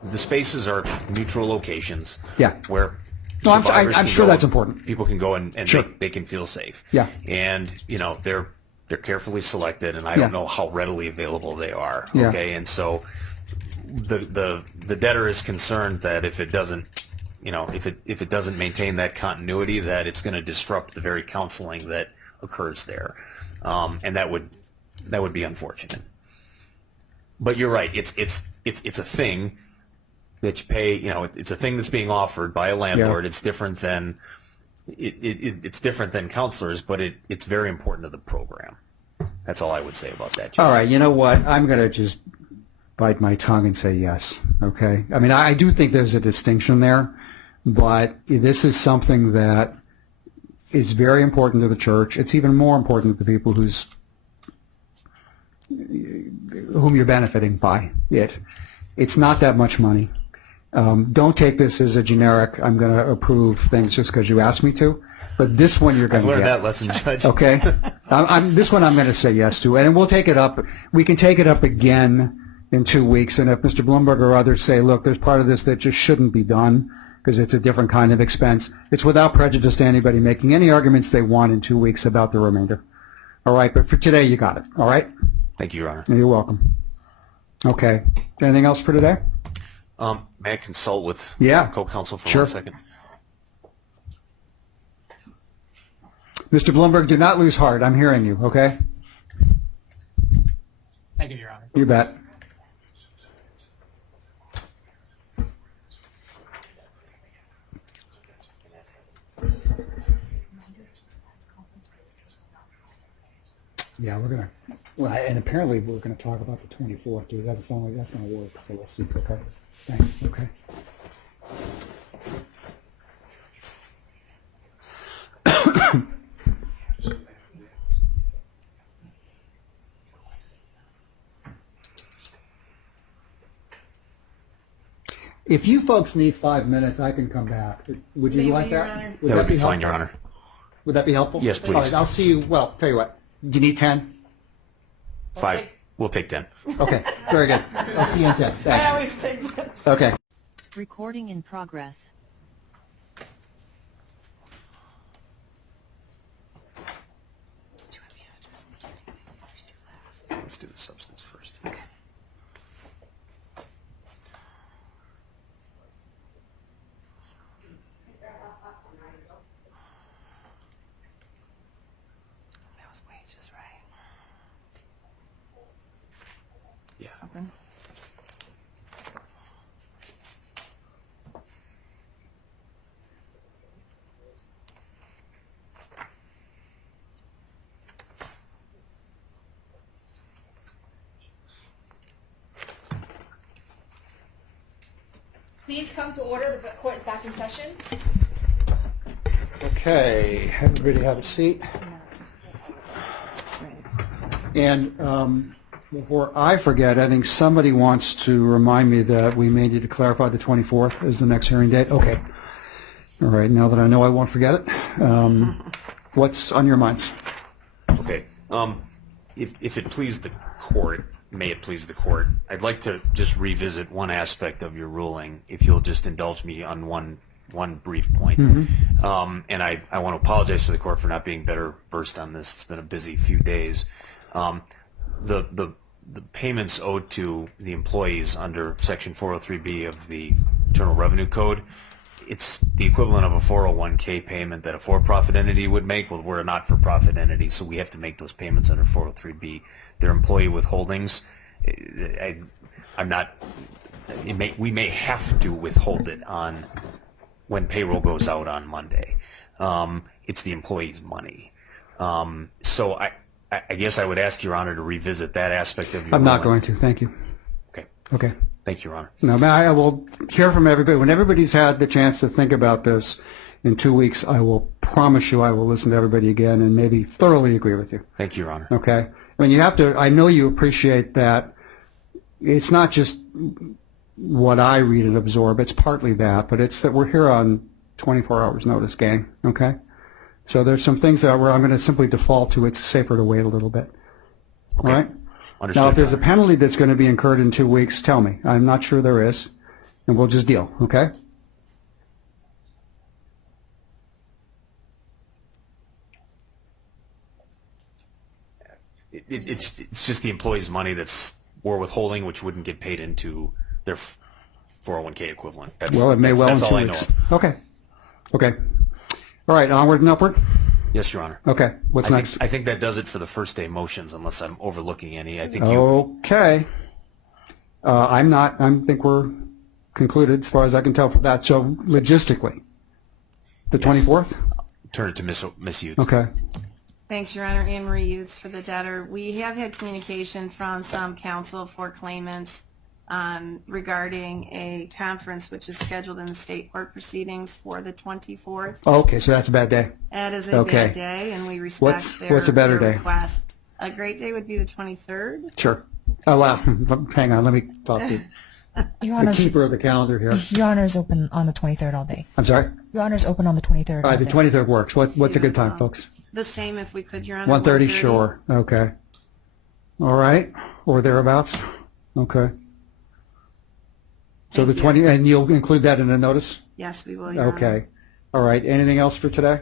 the spaces are neutral locations. Yeah. Where No, survivors I'm can sure go that's important. People can go and Sure. they can feel safe. Yeah. And they're carefully selected, and I don't know how readily available they are. Yeah. Okay, and so the debtor is concerned that if it doesn't, if it doesn't maintain that continuity, that it's going to disrupt the very counseling that occurs there, and that would be unfortunate. But you're right. It's a thing that you pay. It's a thing that's being offered by a landlord. Yeah. It's different than it's different than counselors, but it's very important to the program. That's all I would say about that, Judge. All right, you know what? I'm going to just bite my tongue and say yes, okay? I mean, I do think there's a distinction there, but this is something that is very important to the church. It's even more important to the people whom you're benefiting by it. It's not that much money. Don't take this as a generic, I'm going to approve things just because you asked me to, but this one you're going to get. I've learned that lesson, Judge. Okay? This one I'm going to say yes to, and we'll take it up. We can take it up again in 2 weeks, and if Mr. Bloomberg or others say, look, there's part of this that just shouldn't be done because it's a different kind of expense, it's without prejudice to anybody making any arguments they want in 2 weeks about the remainder. All right, but for today, you got it. All right? Thank you, Your Honor. You're welcome. Okay. Anything else for today? May I consult with co-counsel for 1 second? Mr. Bloomberg, do not lose heart. I'm hearing you, okay? Thank you, Your Honor. You bet. Yeah, we're gonna. Well, and apparently we're gonna talk about the 24th. Dude, doesn't sound like that's gonna work. So let's see. Okay. Thanks. Okay. If you folks need 5 minutes, I can come back. Would you Maybe, like Your that? Honor. Would That would be helpful? fine, Your Honor. Would that be helpful? Yes, please. All right, I'll see you. Well, tell you what. Do you need 10? 5. We'll take 10. Okay, very good. I'll see you in 10. I Thanks. always take that. Okay. Recording in progress. Let's do the substance first. Okay. That was wages, right? Yeah. Open. Please come to order. The court is back in session. Okay, everybody have a seat. And before I forget, I think somebody wants to remind me that we may need to clarify the 24th as the next hearing date. Okay. All right, now that I know I won't forget it, what's on your minds? Okay. If it please the court, may it please the court, I'd like to just revisit one aspect of your ruling, if you'll just indulge me on one brief point. And I want to apologize to the court for not being better versed on this. It's been a busy few days. The payments owed to the employees under Section 403B of the Internal Revenue Code, it's the equivalent of a 401k payment that a for-profit entity would make. Well, we're a not-for-profit entity, so we have to make those payments under 403B. They're employee withholdings. I'm not. We may have to withhold it on when payroll goes out on Monday. It's the employee's money. So I guess I would ask Your Honor to revisit that aspect of your I'm not ruling. going to, thank you. Okay. Okay. Thank you, Your Honor. No, I will hear from everybody. When everybody's had the chance to think about this in 2 weeks, I will promise you I will listen to everybody again and maybe thoroughly agree with you. Thank you, Your Honor. Okay? I mean, you have to, I know you appreciate that it's not just what I read and absorb, it's partly that, but it's that we're here on 24 hours notice, gang, okay? So there's some things that where I'm going to simply default to it's safer to wait a little bit. Okay. All right? Understood, Now, if there's a Your Honor. penalty that's going to be incurred in 2 weeks, tell me. I'm not sure there is, and we'll just deal, okay? It's just the employee's money that's we're withholding, which wouldn't get paid into their 401k equivalent. Well, it may well in that's 2 all I know weeks. of. Okay. Okay. All right, onward and upward? Yes, Your Honor. Okay, what's next? I think that does it for the first day motions, unless I'm overlooking any. I think you. Okay. I'm not. I think we're concluded as far as I can tell for that. So logistically, the 24th? Turn it to Miss Yates. Okay. Thanks, Your Honor. Anne Marie Yates for the debtor. We have had communication from some counsel for claimants regarding a conference which is scheduled in the state court proceedings for the 24th. Okay, so that's a bad day. That is a Okay. bad day, and we respect What's a better their day? request. A great day would be the 23rd. Sure. Oh, wow. Hang on. Let me talk to Your the Honor's, keeper of the calendar here. Your Honor's open on the 23rd all day. I'm sorry? Your Honor's open on the 23rd All all right, the day. 23rd works. What's a good time, folks? The same if we could, Your Honor. 1:30? Sure. Okay. All right. Or thereabouts? Okay. So Thank the you. 20, and you'll include that in the notice? Yes, we will, Your Honor. Okay. All right. Anything else for today?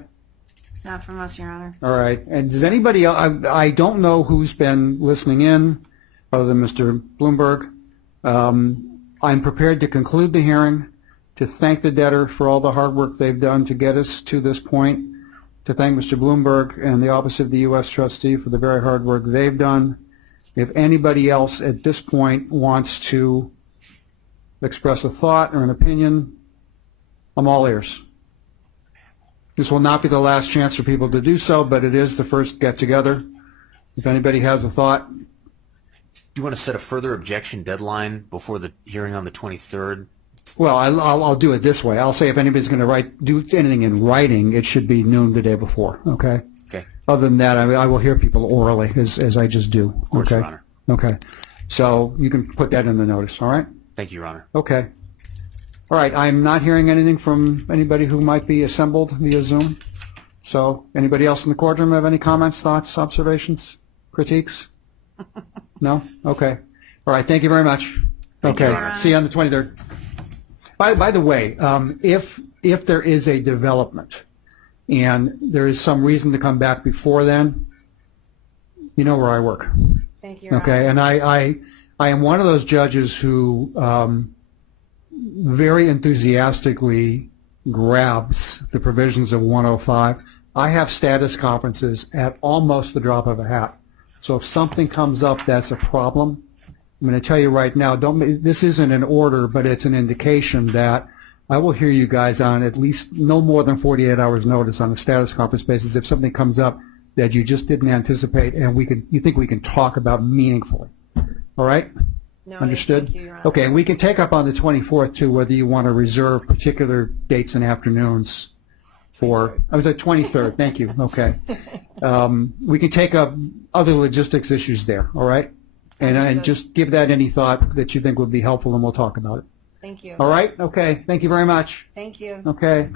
Not from us, Your Honor. All right. And does anybody else, I don't know who's been listening in other than Mr. Bloomberg. I'm prepared to conclude the hearing, to thank the debtor for all the hard work they've done to get us to this point, to thank Mr. Bloomberg and the Office of the U.S. Trustee for the very hard work they've done. If anybody else at this point wants to express a thought or an opinion, I'm all ears. This will not be the last chance for people to do so, but it is the first get-together. If anybody has a thought, Do you want to set a further objection deadline before the hearing on the 23rd? well, I'll do it this way. I'll say if anybody's going to do anything in writing, it should be noon the day before, okay? Okay. Other than that, I will hear people orally, as I just do. Of course, okay? Your Honor. Okay. So you can put that in the notice, all right? Thank you, Your Honor. Okay. All right, I'm not hearing anything from anybody who might be assembled via Zoom. So anybody else in the courtroom have any comments, thoughts, observations, critiques? No? Okay. All right, thank you very much. Thank you, Okay, Your Honor. see you on the 23rd. By the way, if there is a development and there is some reason to come back before then, you know where I work. Thank you, Your Okay, Honor. and I am one of those judges who very enthusiastically grabs the provisions of 105. I have status conferences at almost the drop of a hat. So if something comes up that's a problem, I'm going to tell you right now, this isn't an order, but it's an indication that I will hear you guys on at least no more than 48 hours notice on a status conference basis if something comes up that you just didn't anticipate and you think we can talk about meaningfully. All right? Noted. Understood? Thank you, Your Honor. Okay, and we can take up on the 24th too whether you want to reserve particular dates and afternoons for, I was at 23rd, thank you, okay. We can take up other logistics issues there, all right? And Understood. just give that any thought that you think would be helpful and we'll talk about it. Thank you. All right? Okay, thank you very much. Thank you. Okay.